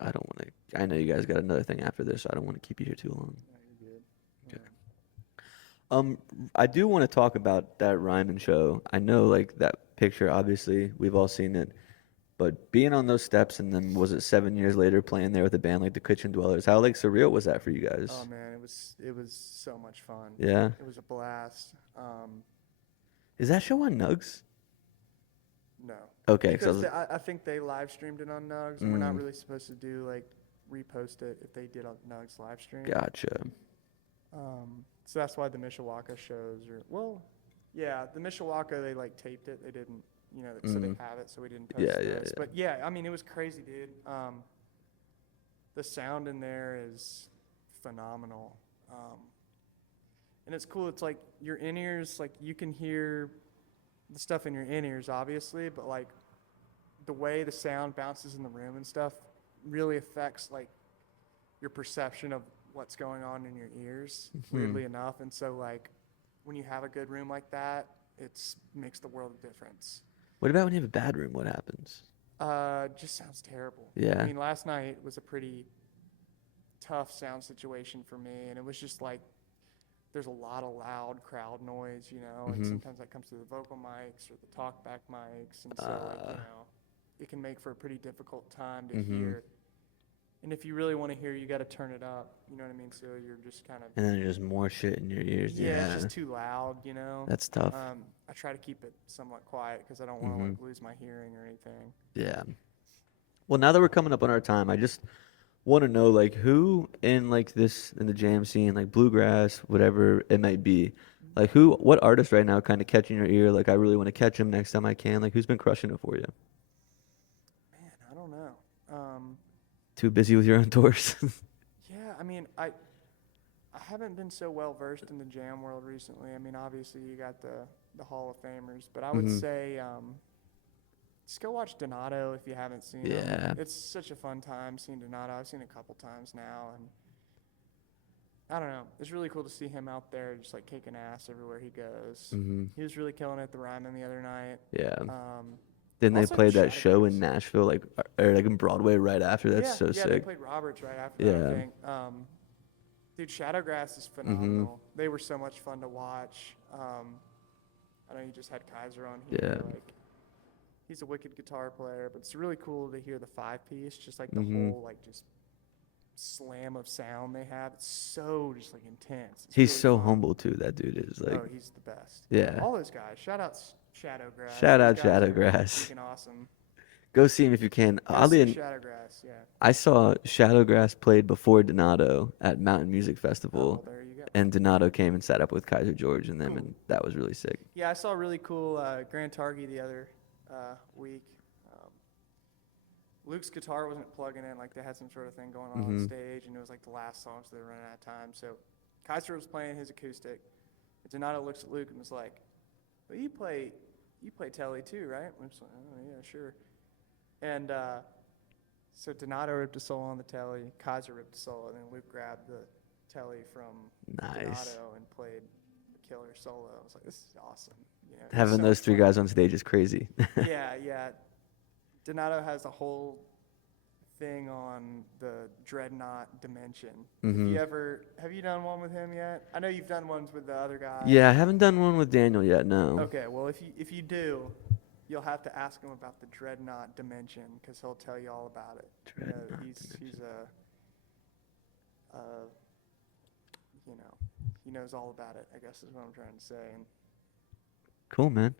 I don't want to. I know you guys got another thing after this, so I don't want to keep you here too long. No, you're good. I do want to talk about that Ryman show. I know, like, that picture, obviously, we've all seen it. But being on those steps and then, was it 7 years later, playing there with a band like the Kitchen Dwellers, how, like, surreal was that for you guys? Oh man, it was so much fun. Yeah? It was a blast. Is that show on Nugs? No. Okay. Because I think they live streamed it on Nugs, and we're not really supposed to do like repost it if they did on Nugs live stream. Gotcha. So that's why the Mishawaka shows are the Mishawaka they like taped it. They didn't, so they have it, so we didn't post Yeah, those. yeah, yeah. But yeah, I mean it was crazy, dude. The sound in there is phenomenal. And it's cool. It's like your in-ears, like you can hear the stuff in your in-ears, obviously, but like the way the sound bounces in the room and stuff really affects like your perception of what's going on in your ears, weirdly enough. And so like when you have a good room like that, makes the world of difference. What about when you have a bad room? What happens? Just sounds terrible. Yeah. I mean, last night was a pretty tough sound situation for me, and it was just like there's a lot of loud crowd noise, and sometimes that comes through the vocal mics or the talkback mics, and so it can make for a pretty difficult time to hear. And if you really want to hear, you got to turn it up. You know what I mean? So you're just kind of And then there's more shit in your ears. it's just too loud, That's tough. I try to keep it somewhat quiet because I don't want to like lose my hearing or anything. Yeah. Well, now that we're coming up on our time, I just want to know, like, who in the jam scene, like bluegrass, whatever it might be, like what artist right now kind of catching your ear? Like, I really want to catch him next time I can. Like, who's been crushing it for you? Man, I don't know. Too busy with your own tours. Yeah, I mean, I haven't been so well versed in the jam world recently. I mean, obviously you got the Hall of Famers, but I would say just go watch Donato if you haven't seen him. Yeah. It's such a fun time seeing Donato. I've seen it a couple times now, and I don't know. It's really cool to see him out there just like kicking ass everywhere he goes. He was really killing it at the Ryman the other night. Yeah. Then they also played the that show in Shadowghosts. Nashville, or like in Broadway right after. That's yeah, so yeah, they sick. played Roberts right after that, Yeah. I think. Dude, Shadowgrass is phenomenal. They were so much fun to watch. I know you just had Kaiser on here. Yeah. Like, he's a wicked guitar player, but it's really cool to hear the 5-piece, just like the Mhm. whole like just slam of sound they have. It's so just like intense. It's He's really so fun. humble too. That dude is like. Oh, he's the best. Yeah. All those guys. Shout out Shadowgrass. Shout Those out guys are Shadowgrass. freaking awesome. Go see him if you can. Go Oddly, see Shadowgrass. Yeah. I saw Shadowgrass played before Donato at Mountain Music Festival, Oh, there you go. and Donato came and sat up with Kaiser George and them, Cool. and that was really sick. Yeah, I saw a really cool Grand Targhee the other week. Luke's guitar wasn't plugging in, like they had some sort of thing going on stage, and it was like the last song, so they were running out of time. So Kaiser was playing his acoustic, and Donato looks at Luke and was like, "Well, you play telly too, right?" I'm just like, "Oh yeah, sure." And so Donato ripped a solo on the telly, Kaiser ripped a solo, and then Luke grabbed the telly from Nice. Donato and played a killer solo. I was like, "This is awesome." You know, it was Having so those three fun. guys on stage is crazy. Yeah. Donato has a whole thing on the Dreadnought Dimension. Have you done one with him yet? I know you've done ones with the other guy. Yeah, I haven't done one with Daniel yet. No. Okay, well if you do, you'll have to ask him about the Dreadnought Dimension because he'll tell you all about it. Dreadnought He's he knows all about it, I guess is what I'm trying to say. And Cool, man.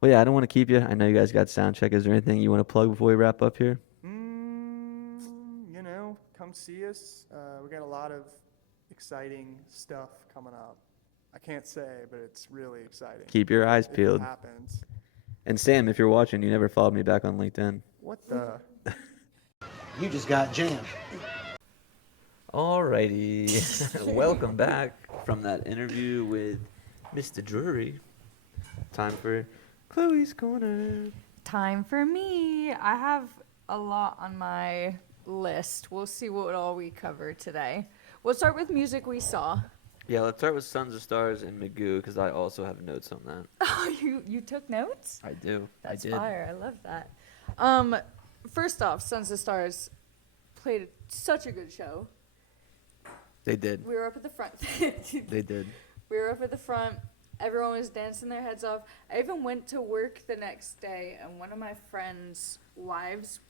Well, yeah, I don't want to keep you. I know you guys got sound check. Is there anything you want to plug before we wrap up here? come see us. We got a lot of exciting stuff coming up. I can't say, but it's really exciting. Keep your eyes If it peeled. happens. And Sam, if you're watching, you never followed me back on LinkedIn. What the? You just got jammed. Alrighty. Welcome back from that interview with Mr. Drury. Time for Chloe's Corner. Time for me. I have a lot on my list. We'll see what all we cover today. We'll start with music we saw. Yeah, let's start with Sons of Stars and Magoo because I also have notes on that. Oh, you took notes? I do. That's I did. fire. I love that. First off, Sons of Stars played such a good show. They did. We were up at the front. They did. We were up at the front. Everyone was dancing their heads off. I even went to work the next day, and one of my friend's wives,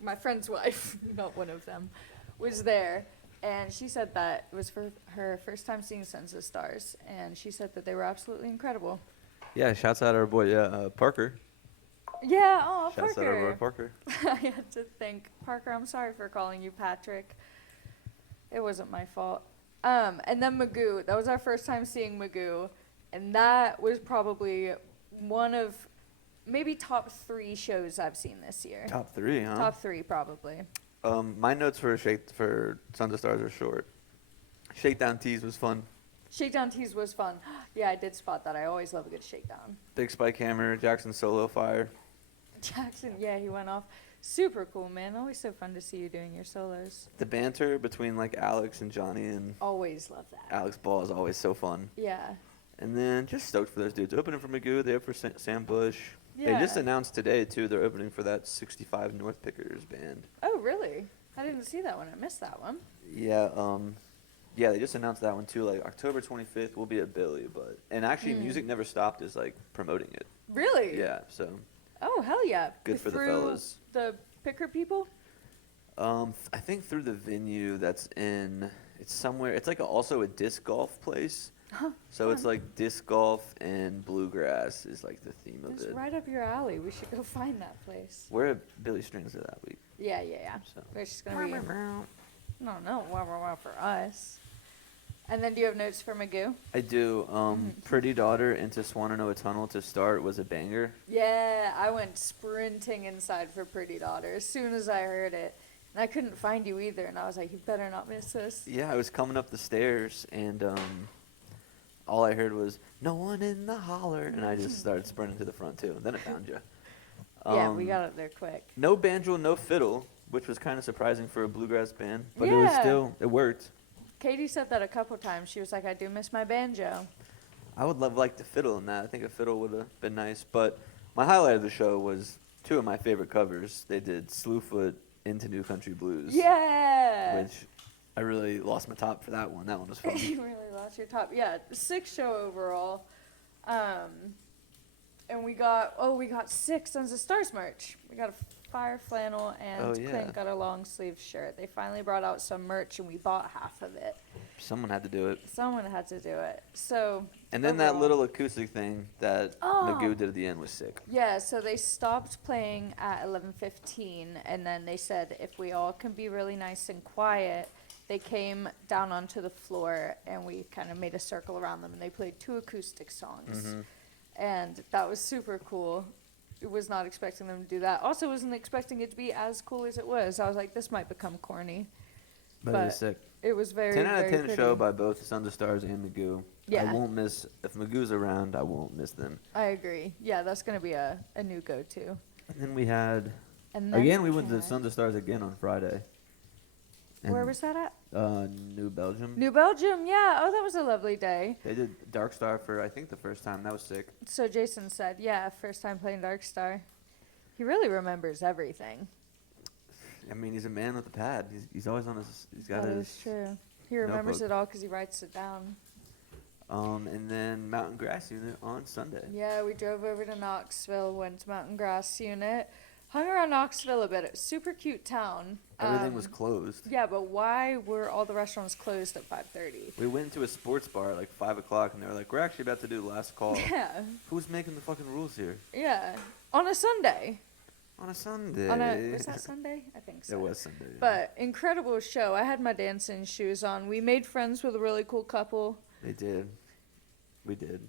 my friend's wife, not one of them, was there. And she said that it was for her first time seeing Sons of Stars. And she said that they were absolutely incredible. Yeah, shouts out our boy Parker. Yeah, oh, Shouts out our boy Parker. Parker. I had to think, Parker, I'm sorry for calling you Patrick. It wasn't my fault. And then Magoo. That was our first time seeing Magoo. And that was probably one of maybe top 3 shows I've seen this year. Top 3, huh? Top 3, probably. My notes for Sons of Stars are short. Shakedown Tease was fun. Shakedown Tease was fun. Yeah, I did spot that. I always love a good shakedown. Big Spike Hammer, Jackson solo fire. Jackson, yeah, he went off. Super cool, man. Always so fun to see you doing your solos. The banter between like Alex and Johnny and Always love that. Alex Ball is always so fun. Yeah. And then just stoked for those dudes. Opening for Magoo, they open for Sam Bush. Yeah. They just announced today too they're opening for that 65 North Pickers band. Oh, really? I didn't see that one. I missed that one. Yeah, yeah, they just announced that one too. Like October 25th, we'll be at Billy, and actually, Music Never Stopped is like promoting it. Really? Yeah, so Oh, hell yeah. Good for the Through fellas. The picker people? I think through the venue that's in, it's somewhere. It's like also a disc golf place. So it's like disc golf and bluegrass is like the theme of It's it. right up your alley. We should go find that place. We're at Billy Strings that week. Yeah. So. It's just going to be... No, for us. And then do you have notes for Magoo? I do. Pretty Daughter into Swannanoa Tunnel to start was a banger. Yeah, I went sprinting inside for Pretty Daughter as soon as I heard it. And I couldn't find you either. And I was like, you better not miss this. Yeah, I was coming up the stairs and all I heard was "No one in the holler," and I just started sprinting to the front too. And then I found you. Yeah, we got up there quick. No banjo, no fiddle, which was kind of surprising for a bluegrass band, but Yeah. it worked. Katie said that a couple times. She was like, I do miss my banjo. I would like the fiddle in that. I think a fiddle would have been nice. But my highlight of the show was 2 of my favorite covers. They did Slewfoot into New Country Blues. Yeah. Which I really lost my top for that one. That one was fun. You really lost your top. Yeah, 6 show overall. and we got 6 Sons of Stars merch. We got a fire flannel, and Oh, yeah. Clint got a long sleeve shirt. They finally brought out some merch, and we bought half of it. Someone had to do it. Someone had to do it. So. And then that overall- little acoustic thing that Oh. Magoo did at the end was sick. Yeah, so they stopped playing at 11:15, and then they said if we all can be really nice and quiet, they came down onto the floor, and we kind of made a circle around them, and they played 2 acoustic songs. And that was super cool. I was not expecting them to do that. Also, wasn't expecting it to be as cool as it was. I was like, this might become corny. But it But was sick. it was very, 10 out of very 10 pretty. show by both Sons of Stars and Magoo. Yeah. I won't miss, if Magoo's around, I won't miss them. I agree. Yeah, that's going to be a new go-to. And then we had, And then again, we went to had- Sons of Stars again on Friday. Where And, was that at? New Belgium. New Belgium, yeah. Oh, that was a lovely day. They did Dark Star for, I think, the first time. That was sick. So Jason said, yeah, first time playing Dark Star. He really remembers everything. I mean, he's a man with a pad. He's always on his, he's got That his. is true. He remembers notebook. it all because he writes it down. And then Mountain Grass Unit on Sunday. Yeah, we drove over to Knoxville, went to Mountain Grass Unit, hung around Knoxville a bit. It was a super cute town. Everything was closed. Yeah, but why were all the restaurants closed at 5:30? We went to a sports bar at like 5 o'clock, and they were like, we're actually about to do last call. Yeah, Who's making the fucking rules here? yeah. On a Sunday. On a Sunday. Was that Sunday? I think so. It was Sunday. Yeah. But incredible show. I had my dancing shoes on. We made friends with a really cool couple. They did. We did.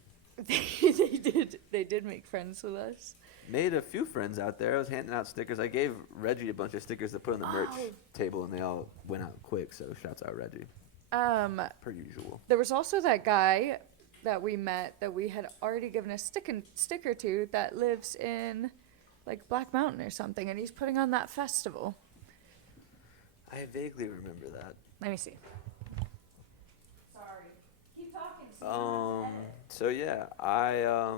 They did make friends with us. Made a few friends out there. I was handing out stickers. I gave Reggie a bunch of stickers to put on the merch Oh. table, and they all went out quick. So shouts out Reggie, per usual. There was also that guy that we met that we had already given a sticker to that lives in like Black Mountain or something, and he's putting on that festival. I vaguely remember that. Let me see. Sorry. Keep talking. So yeah, I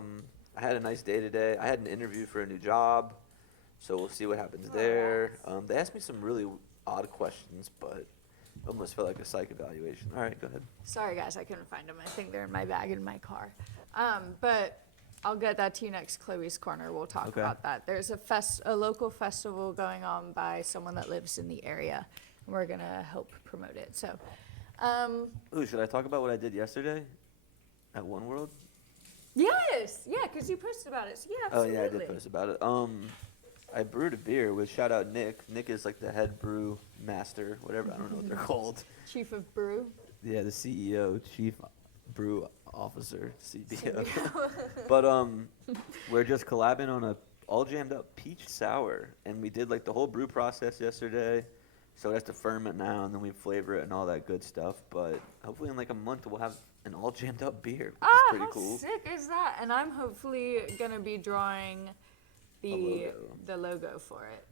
had a nice day today. I had an interview for a new job, so we'll see what happens there. They asked me some really odd questions, but almost felt like a psych evaluation. All right, go ahead. Sorry, guys, I couldn't find them. I think they're in my bag in my car. But I'll get that to you next Chloe's Corner. We'll talk Okay. about that. There's a local festival going on by someone that lives in the area. And we're going to help promote it. So, Ooh, should I talk about what I did yesterday at One World? yes. Yeah, because you posted about it. So, yeah, Oh absolutely. yeah, I did post about it. I brewed a beer with shout out Nick. Nick is like the head brew master, whatever. I don't know what they're called. Chief of Brew. Yeah, the CEO, Chief Brew Officer, CBO. But we're just collabing on a all jammed up peach sour, and we did like the whole brew process yesterday. So it has to ferment now, and then we flavor it and all that good stuff. But hopefully in like a month we'll have an all jammed up beer, which is pretty how cool. sick is that? And I'm hopefully going to be drawing the logo for it.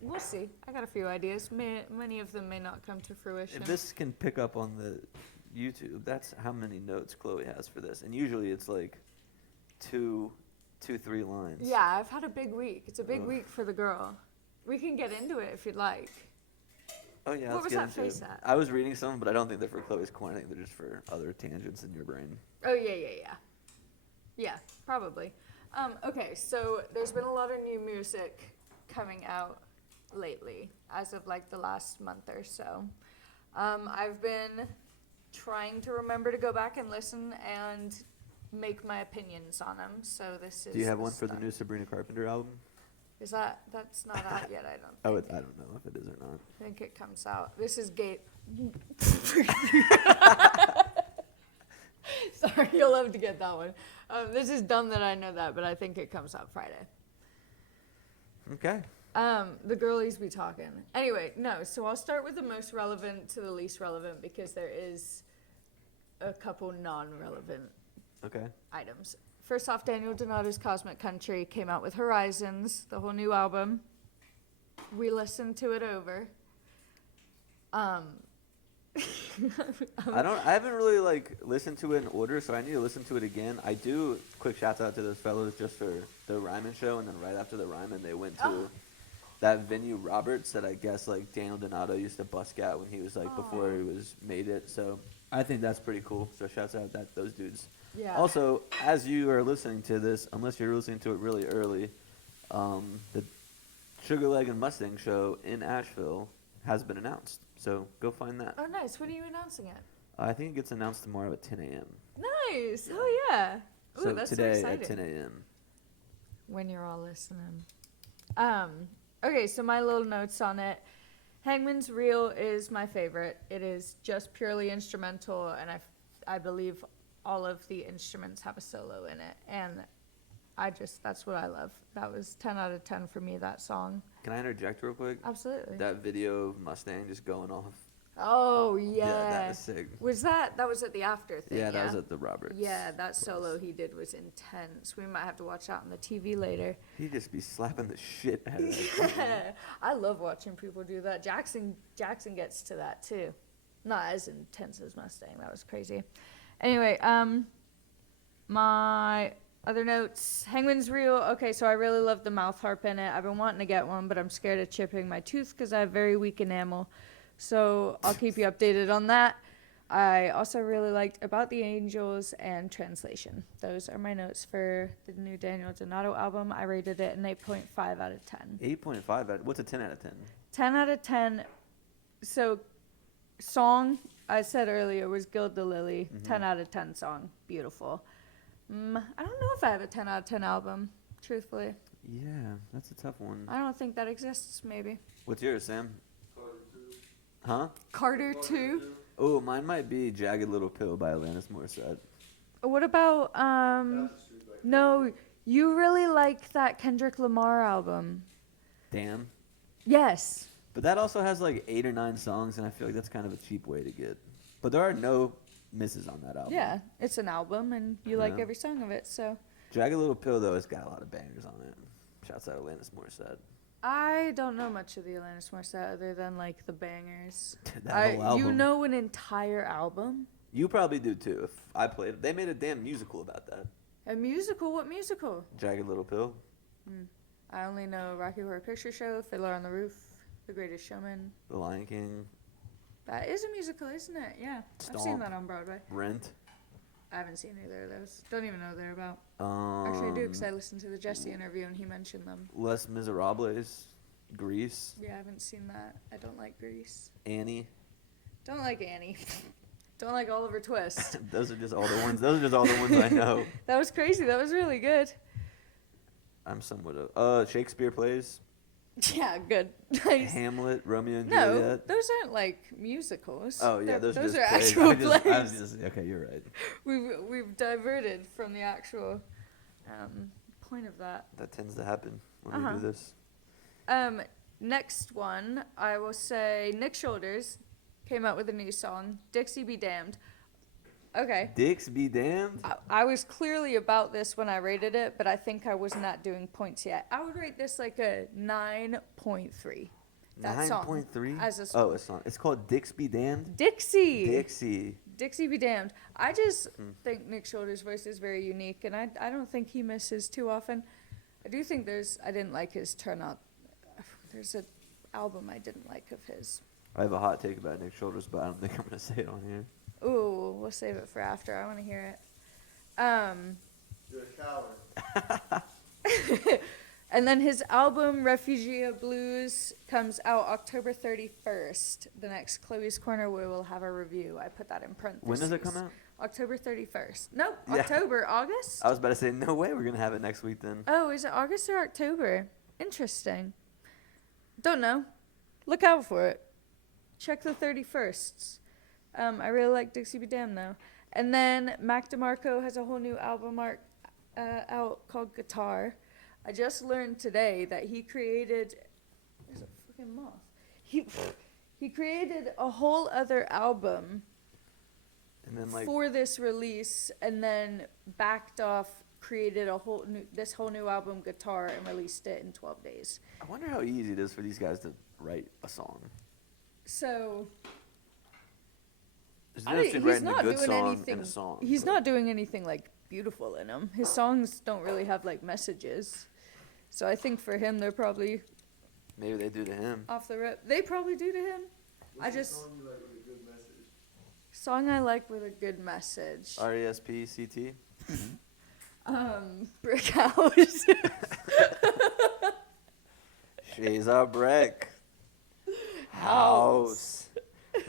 We'll see. I got a few ideas. Many of them may not come to fruition. If this can pick up on the YouTube, that's how many notes Chloe has for this. And usually it's like two, 3 lines. Yeah, I've had a big week. It's a big Ugh. week for the girl. We can get into it if you'd like. Oh yeah, What let's was get that into face it. at? I was reading some, but I don't think they're for Chloe's Corner. I think they're just for other tangents in your brain. Oh, yeah. Yeah, probably. Okay, so there's been a lot of new music coming out lately, as of like the last month or so. I've been trying to remember to go back and listen and make my opinions on them. So this is. Do you have the one for the start. new Sabrina Carpenter album? That's not out yet? I don't. Oh, I don't know if it is or not. I think it comes out. This is Gate. Sorry, you'll have to get that one. This is dumb that I know that, but I think it comes out Friday. Okay. The girlies be talking. Anyway, no, so I'll start with the most relevant to the least relevant because there is a couple non-relevant Okay. items. First off, Daniel Donato's Cosmic Country came out with Horizons, the whole new album. We listened to it over. I haven't really like listened to it in order, so I need to listen to it again. I do. Quick shout out to those fellows just for the Ryman show, and then right after the Ryman, they went to that venue Roberts that I guess like Daniel Donato used to busk at when he was like before he was made it. So I think that's pretty cool. So shouts out those dudes. Yeah. Also, as you are listening to this, unless you're listening to it really early, the Sugar Leg and Mustang show in Asheville has been announced. So go find that. Oh, nice. When are you announcing it? I think it gets announced tomorrow at 10 a.m. Nice. Oh, yeah. Ooh, So that's today so at exciting. 10 a.m. When you're all listening. Okay, so my little notes on it. Hangman's Reel is my favorite. It is just purely instrumental, and I believe all of the instruments have a solo in it, and that's what I love. That was 10 out of 10 for me, that song. Can I interject real quick? Absolutely. That video of Mustang just going off. Oh, yeah. Yeah, that was sick. That was at the after thing, Yeah, that was at the Roberts. Yeah, that solo he did was intense. We might have to watch that on the TV later. He'd just be slapping the shit out of that. Yeah, I love watching people do that. Jackson gets to that too. Not as intense as Mustang. That was crazy. Anyway, my other notes. Hangman's Reel. Okay, so I really love the mouth harp in it. I've been wanting to get one, but I'm scared of chipping my tooth because I have very weak enamel. So I'll keep you updated on that. I also really liked About the Angels and Translation. Those are my notes for the new Daniel Donato album. I rated it an 8.5 out of 10. 8.5. What's a 10 out of 10? 10 out of 10. So, song, I said earlier, was Gild the Lily. 10 out of 10 song. Beautiful. I don't know if I have a 10 out of 10 album, truthfully. Yeah, that's a tough one. I don't think that exists, maybe. What's yours, Sam? Huh? Carter 2. Oh, mine might be Jagged Little Pill by Alanis Morissette. What about, no, you really like that Kendrick Lamar album. Damn. Yes. But that also has like 8 or 9 songs, and I feel like that's kind of a cheap way to get. But there are no misses on that album. Yeah, it's an album, and you like Yeah. every song of it, so. Jagged Little Pill, though, has got a lot of bangers on it. Shouts out Alanis Morissette. I don't know much of the Alanis Morissette other than, like, the bangers. That whole album. You know an entire album? You probably do, too. If I played it. They made a damn musical about that. A musical? What musical? Jagged Little Pill. I only know Rocky Horror Picture Show, Fiddler on the Roof, The Greatest Showman. The Lion King. That is a musical, isn't it? Yeah. I've seen Stomp. that on Broadway. Rent. I haven't seen either of those. Don't even know what they're about. Actually, I do because I listened to the Jesse interview and he mentioned them. Les Miserables. Grease. Yeah, I haven't seen that. I don't like Grease. Annie. Don't like Annie. Don't like Oliver Twist. Those are just all the ones. Those are just all the ones I know. That was crazy. That was really good. I'm somewhat of Shakespeare plays. Yeah, good. Nice. Hamlet, Romeo and No, Juliet. those aren't like musicals. Oh yeah, those those are are just actual plays. plays. Okay, you're right. We've diverted from the actual point of that. That tends to happen when we do this. Next one, I will say Nick Shoulders came out with a new song, Dixie Be Damned. Okay. Dicks be damned. I was clearly about this when I rated it, but I think I was not doing points yet. I would rate this like a 9.3. That song. 9.3. As a song. Oh, a song. It's called Dicks Be Damned. Dixie. Dixie. Dixie Be Damned. I just think Nick Shoulders' voice is very unique, and I don't think he misses too often. I do think I didn't like his turnout. There's an album I didn't like of his. I have a hot take about Nick Shoulders, but I don't think I'm gonna say it on here. Ooh, we'll save it for after. I want to hear it. You're a coward. And then his album Refugia Blues comes out October 31st. The next Chloe's Corner we will have a review. I put that in parentheses. When does it come out? October 31st. Nope, Yeah. October, August? I was about to say, no way we're gonna have it next week then. Oh, is it August or October? Interesting. Don't know. Look out for it. Check the 31st. I really like Dixie Be Damned though. And then Mac DeMarco has a whole new album out called Guitar. I just learned today that he created. There's a freaking moth. He created a whole other album And then like for this release, and then backed off, created this whole new album, Guitar, and released it in 12 days. I wonder how easy it is for these guys to write a song. So There's a difference between he's writing a not good doing song anything. and a song. He's but- not doing anything like beautiful in them. His songs don't really have like messages. So I think for him, they're probably Maybe they do to him. off the rip. They probably do to him. I just Song I like with a good message. RESPCT. Brick House. She's a brick house.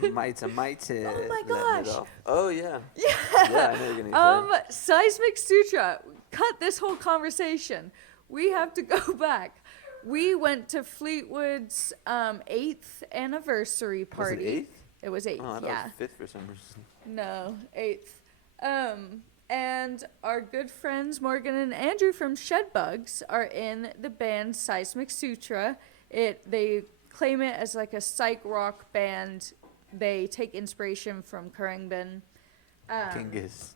Mighty. Oh my Let me gosh. off. Oh yeah. Yeah. Yeah, I know you're gonna say. Seismic Sutra. Cut this whole conversation. We have to go back. We went to Fleetwood's 8th anniversary party. Was it 8th? It was 8th, Oh, I thought yeah. it was 5th for some reason. No, 8th. And our good friends Morgan and Andrew from Shedbugs are in the band Seismic Sutra. They claim it as like a psych rock band. They take inspiration from Khruangbin. Kingiz.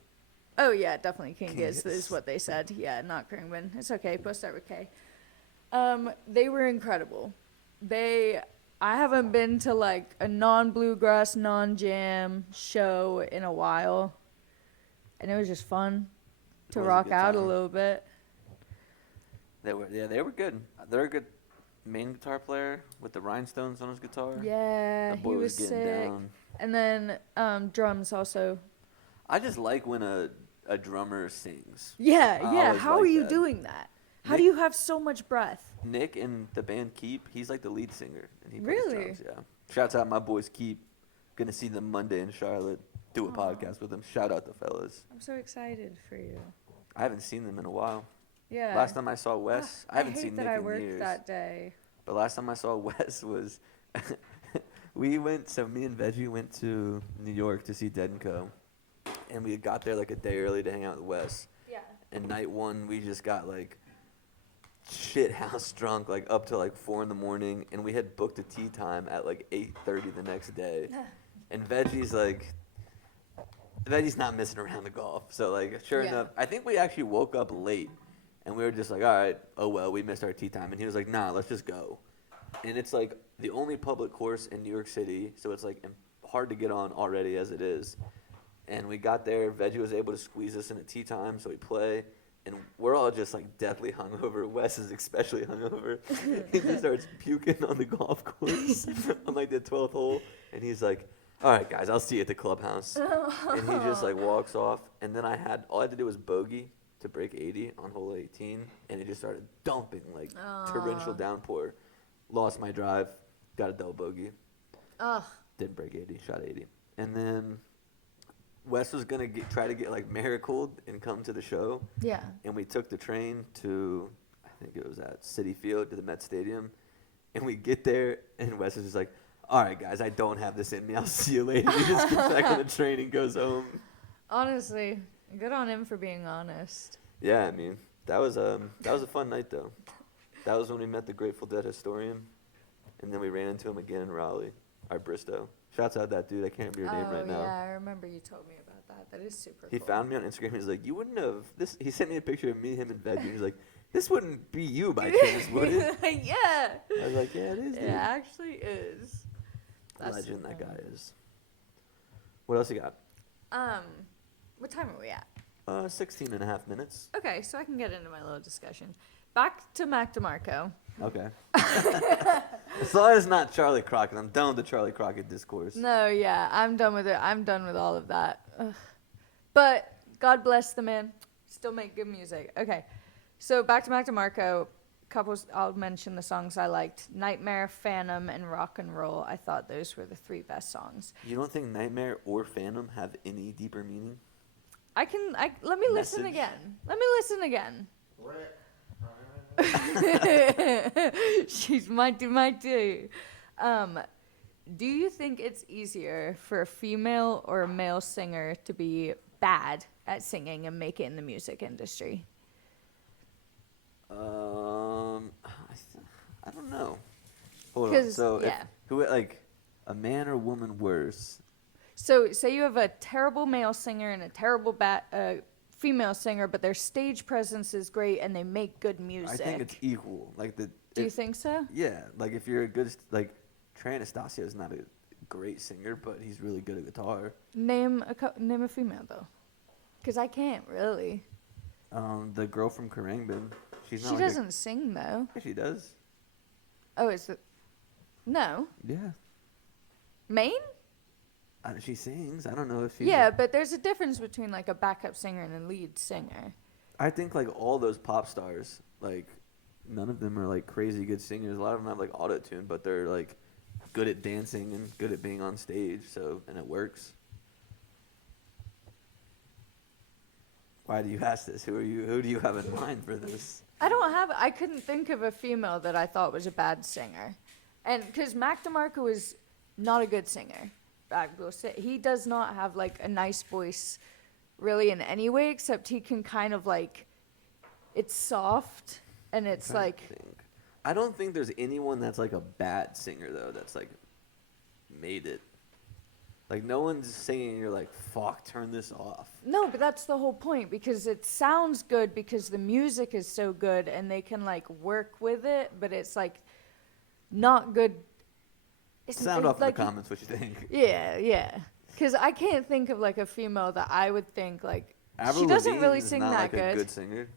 Oh yeah, definitely Kingiz Kingiz. is what they said. Yeah, not Khruangbin. It's okay. Both start with K. They were incredible. I haven't been to like a non-bluegrass, non-jam show in a while, and it was just fun to It was a rock good out a time. little bit. They were good. They're a good main guitar player with the rhinestones on his guitar. Yeah, That he boy was getting sick. down. And then drums also. I just like when a drummer sings. Yeah, I yeah. always How are like you that. doing that? How do Nick- you have so much breath? Nick in the band Keep, he's like the lead singer, and he plays Really? drums. Yeah. Shouts out my boys Keep. Gonna see them Monday in Charlotte. Do a podcast with them. Shout out the fellas. I'm so excited for you. I haven't seen them in a while. Yeah. Last time I saw Wes, I haven't hate seen that Nick I in worked years. that day. But last time I saw Wes was me and Veggie went to New York to see Dead & Co. And we got there like a day early to hang out with Wes. Yeah. And night one, we just got like shit house drunk, like up till like 4 in the morning. And we had booked a tea time at like 8:30 the next day. And Veggie's not messing around the golf. So like, sure Yeah. enough, I think we actually woke up late. And we were just like, all right, oh well, we missed our tea time. And he was like, nah, let's just go. And it's like the only public course in New York City, so it's like hard to get on already as it is. And we got there, Veggie was able to squeeze us in at tea time, so we play. And we're all just like deathly hungover. Wes is especially hungover. He just starts puking on the golf course on like the 12th hole. And he's like, all right, guys, I'll see you at the clubhouse. And he just like walks off. And then all I had to do was bogey to break 80 on hole 18, and it just started dumping like torrential downpour. Lost my drive, got a double bogey. Ugh. Didn't break 80, shot 80. And then Wes was gonna try to get like miracled and come to the show, Yeah. and we took the train to, I think it was at Citi Field to the Met Stadium, and we get there, and Wes is just like, all right, guys, I don't have this in me. I'll see you later. He just gets back on the train and goes home. Honestly, good on him for being honest. Yeah, I mean, that was a fun night though. That was when we met the Grateful Dead historian, and then we ran into him again in Raleigh, our Bristow. Shouts out that dude. I can't remember your name right now. Yeah, I remember you told me about that. That is super He cool. found me on Instagram. He's like, you wouldn't have this. He sent me a picture of me, him, and Veggie. He's like, this wouldn't be you by chance, would it? Yeah. I was like, yeah, it is. It Dude. actually is. That's Legend that so guy is. What else you got? What time are we at? 16 and a half minutes. Okay, so I can get into my little discussion. Back to Mac DeMarco. Okay. As long as it's not Charlie Crockett. I'm done with the Charlie Crockett discourse. No, yeah, I'm done with it. I'm done with all of that. Ugh. But God bless the man. Still make good music. Okay, so back to Mac DeMarco. I'll mention the songs I liked. Nightmare, Phantom, and Rock and Roll. I thought those were the 3 best songs. You don't think Nightmare or Phantom have any deeper meaning? Let me listen Message? again. Let me listen again. She's might do. Do you think it's easier for a female or a male singer to be bad at singing and make it in the music industry? I don't know. Hold on. 'Cause, So, yeah. who like a man or woman worse? So, say you have a terrible male singer and a terrible female singer, but their stage presence is great and they make good music. I think it's equal. Like Do you think so? Yeah, like if you're a good like Trey Anastasio is not a great singer, but he's really good at guitar. Name a female though, because I can't really. The girl from Khruangbin, she's not. She like doesn't sing though. Yeah, she does. Oh, is it? No, Yeah. Maine? She sings. I don't know if she. Yeah, but there's a difference between like a backup singer and a lead singer. I think like all those pop stars, like none of them are like crazy good singers. A lot of them have like auto tune, but they're like good at dancing and good at being on stage. So and it works. Why do you ask this? Who do you have in mind for this? I couldn't think of a female that I thought was a bad singer. And because Mac DeMarco is not a good singer. I will say, he does not have like a nice voice really in any way, except he can kind of like, it's soft and it's like. I don't think there's anyone that's like a bad singer though, that's like made it. Like no one's singing and you're like, fuck, turn this off. No, but that's the whole point, because it sounds good because the music is so good and they can like work with it, but it's like not good. Sound off in the comments what you think. Yeah. Because I can't think of like a female that I would think like Avril she doesn't Lavigne really is sing not that like good. A good singer.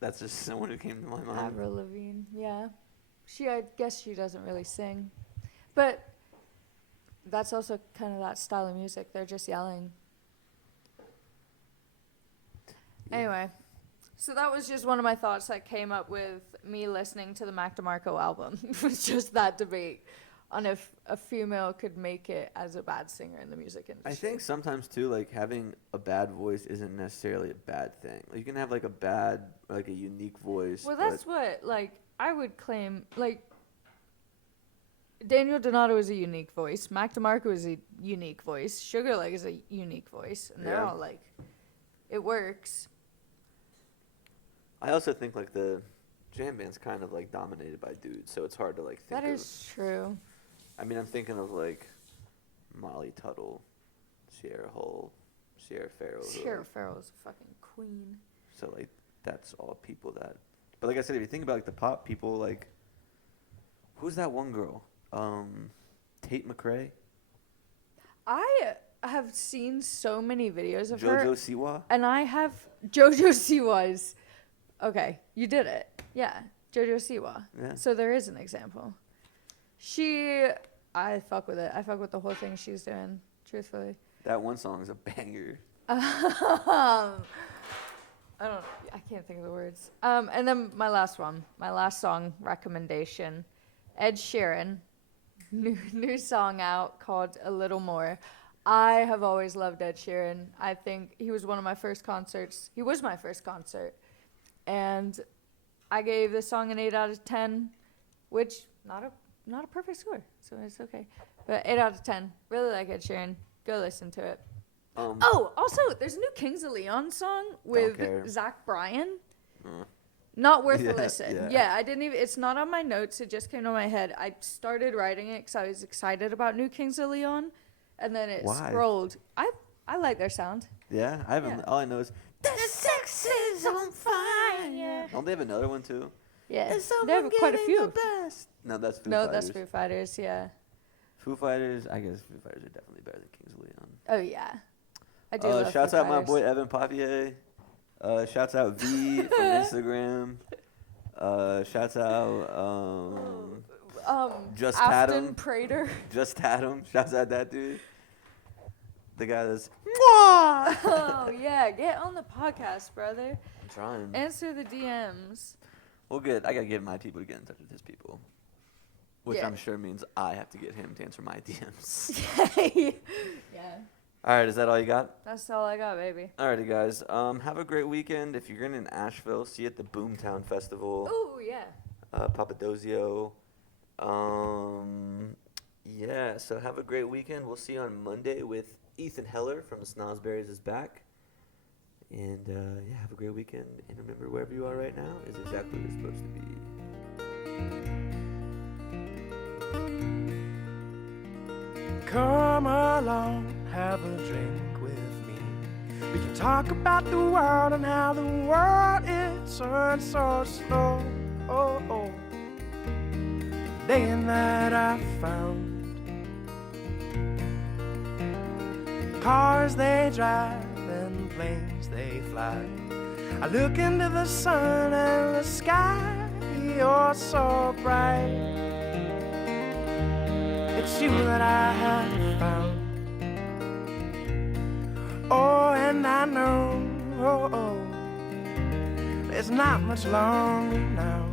That's just someone who came to my mind. Avril Lavigne, yeah. I guess she doesn't really sing, but that's also kind of that style of music. They're just yelling. Yeah. Anyway, so that was just one of my thoughts that came up with me listening to the Mac DeMarco album. It was just that debate on if a female could make it as a bad singer in the music industry. I think sometimes too, like having a bad voice isn't necessarily a bad thing. Like, you can have like a bad, like a unique voice. Well, that's what like I would claim. Like Daniel Donato is a unique voice. Mac DeMarco is a unique voice. Sugar Leg is a unique voice, and they're all like, it works. I also think like the jam band's kind of like dominated by dudes, so it's hard to like think That is true. I mean, I'm thinking of like Molly Tuttle, Sierra Hull, Sierra Farrell. Sierra Farrell is a fucking queen. So like that's all people that. But like I said, if you think about like the pop people, like who's that one girl? Tate McRae. I have seen so many videos of her. JoJo Siwa. And I have JoJo Siwa's. Okay, you did it. Yeah, JoJo Siwa. Yeah. So there is an example. I fuck with it. I fuck with the whole thing she's doing, truthfully. That one song is a banger. I can't think of the words. And then my last song recommendation, Ed Sheeran, new song out called A Little More. I have always loved Ed Sheeran. I think he was one of my first concerts. He was my first concert. And I gave this song an 8 out of 10, which not a perfect score, so it's okay. But 8 out of 10. Really like Ed Sheeran. Go listen to it. Also, there's a new Kings of Leon song with Zach Bryan. Not worth a listen. Yeah, I didn't even. It's not on my notes. It just came to my head. I started writing it because I was excited about new Kings of Leon, and then it scrolled. I like their sound. Yeah, I haven't. Yeah. All I know is the sex is on fire. Don't they have another one too? Yeah, they have quite a few. No, that's Foo Fighters. No, that's Foo Fighters. Yeah. Foo Fighters. I guess Foo Fighters are definitely better than Kings of Leon. Oh yeah, I do. Love Shouts Foo out Fighters. my boy Evan Papier. Shouts out V from Instagram. Shouts out Just Afton Prater. Just Tatum. Shouts out that dude. The guy that's. Oh yeah, get on the podcast, brother. I'm trying. Answer the DMs. Well, good. I gotta get my people to get in touch with his people, which Yeah. I'm sure means I have to get him to answer my DMs. Yeah. All right, is that all you got? That's all I got, baby. Alrighty, guys. Have a great weekend. If you're in Asheville, see you at the Boomtown Festival. Oh yeah. Papadozio. Yeah, so have a great weekend. We'll see you on Monday with Ethan Heller from the Snosberries is back. And yeah, have a great weekend. And remember, wherever you are right now is exactly where you're supposed to be. Come along, have a drink with me. We can talk about the world and how the world it turns so slow. Day and night I found cars they drive and planes they fly. I look into the sun and the sky, you're so bright. It's you that I have found. I know there's not much longer now.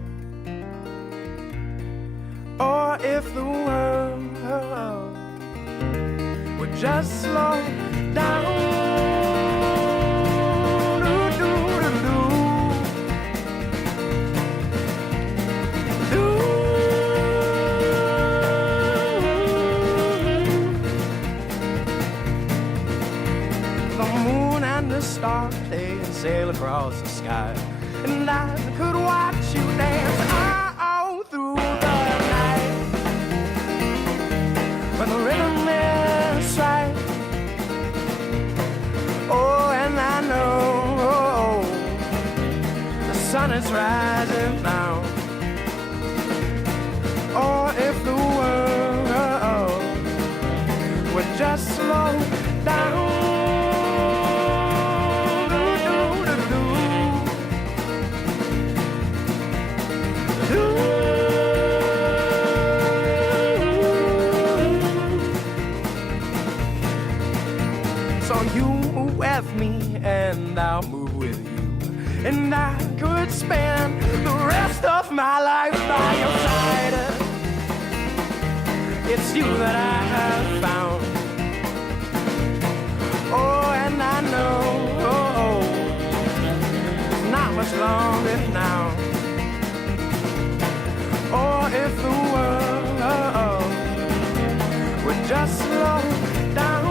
Or if the world would just slow down. Stars, they sail across the sky, and I could watch you dance all through the night. When the rhythm is right, oh, and I know the sun is rising now. Or if the world would just slow down. And I'll move with you, and I could spend the rest of my life by your side. It's you that I have found. Oh, and I know it's not much longer now. Or if the world would just slow down.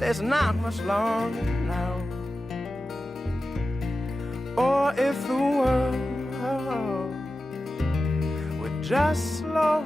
There's not much longer now. Or if the world would just slow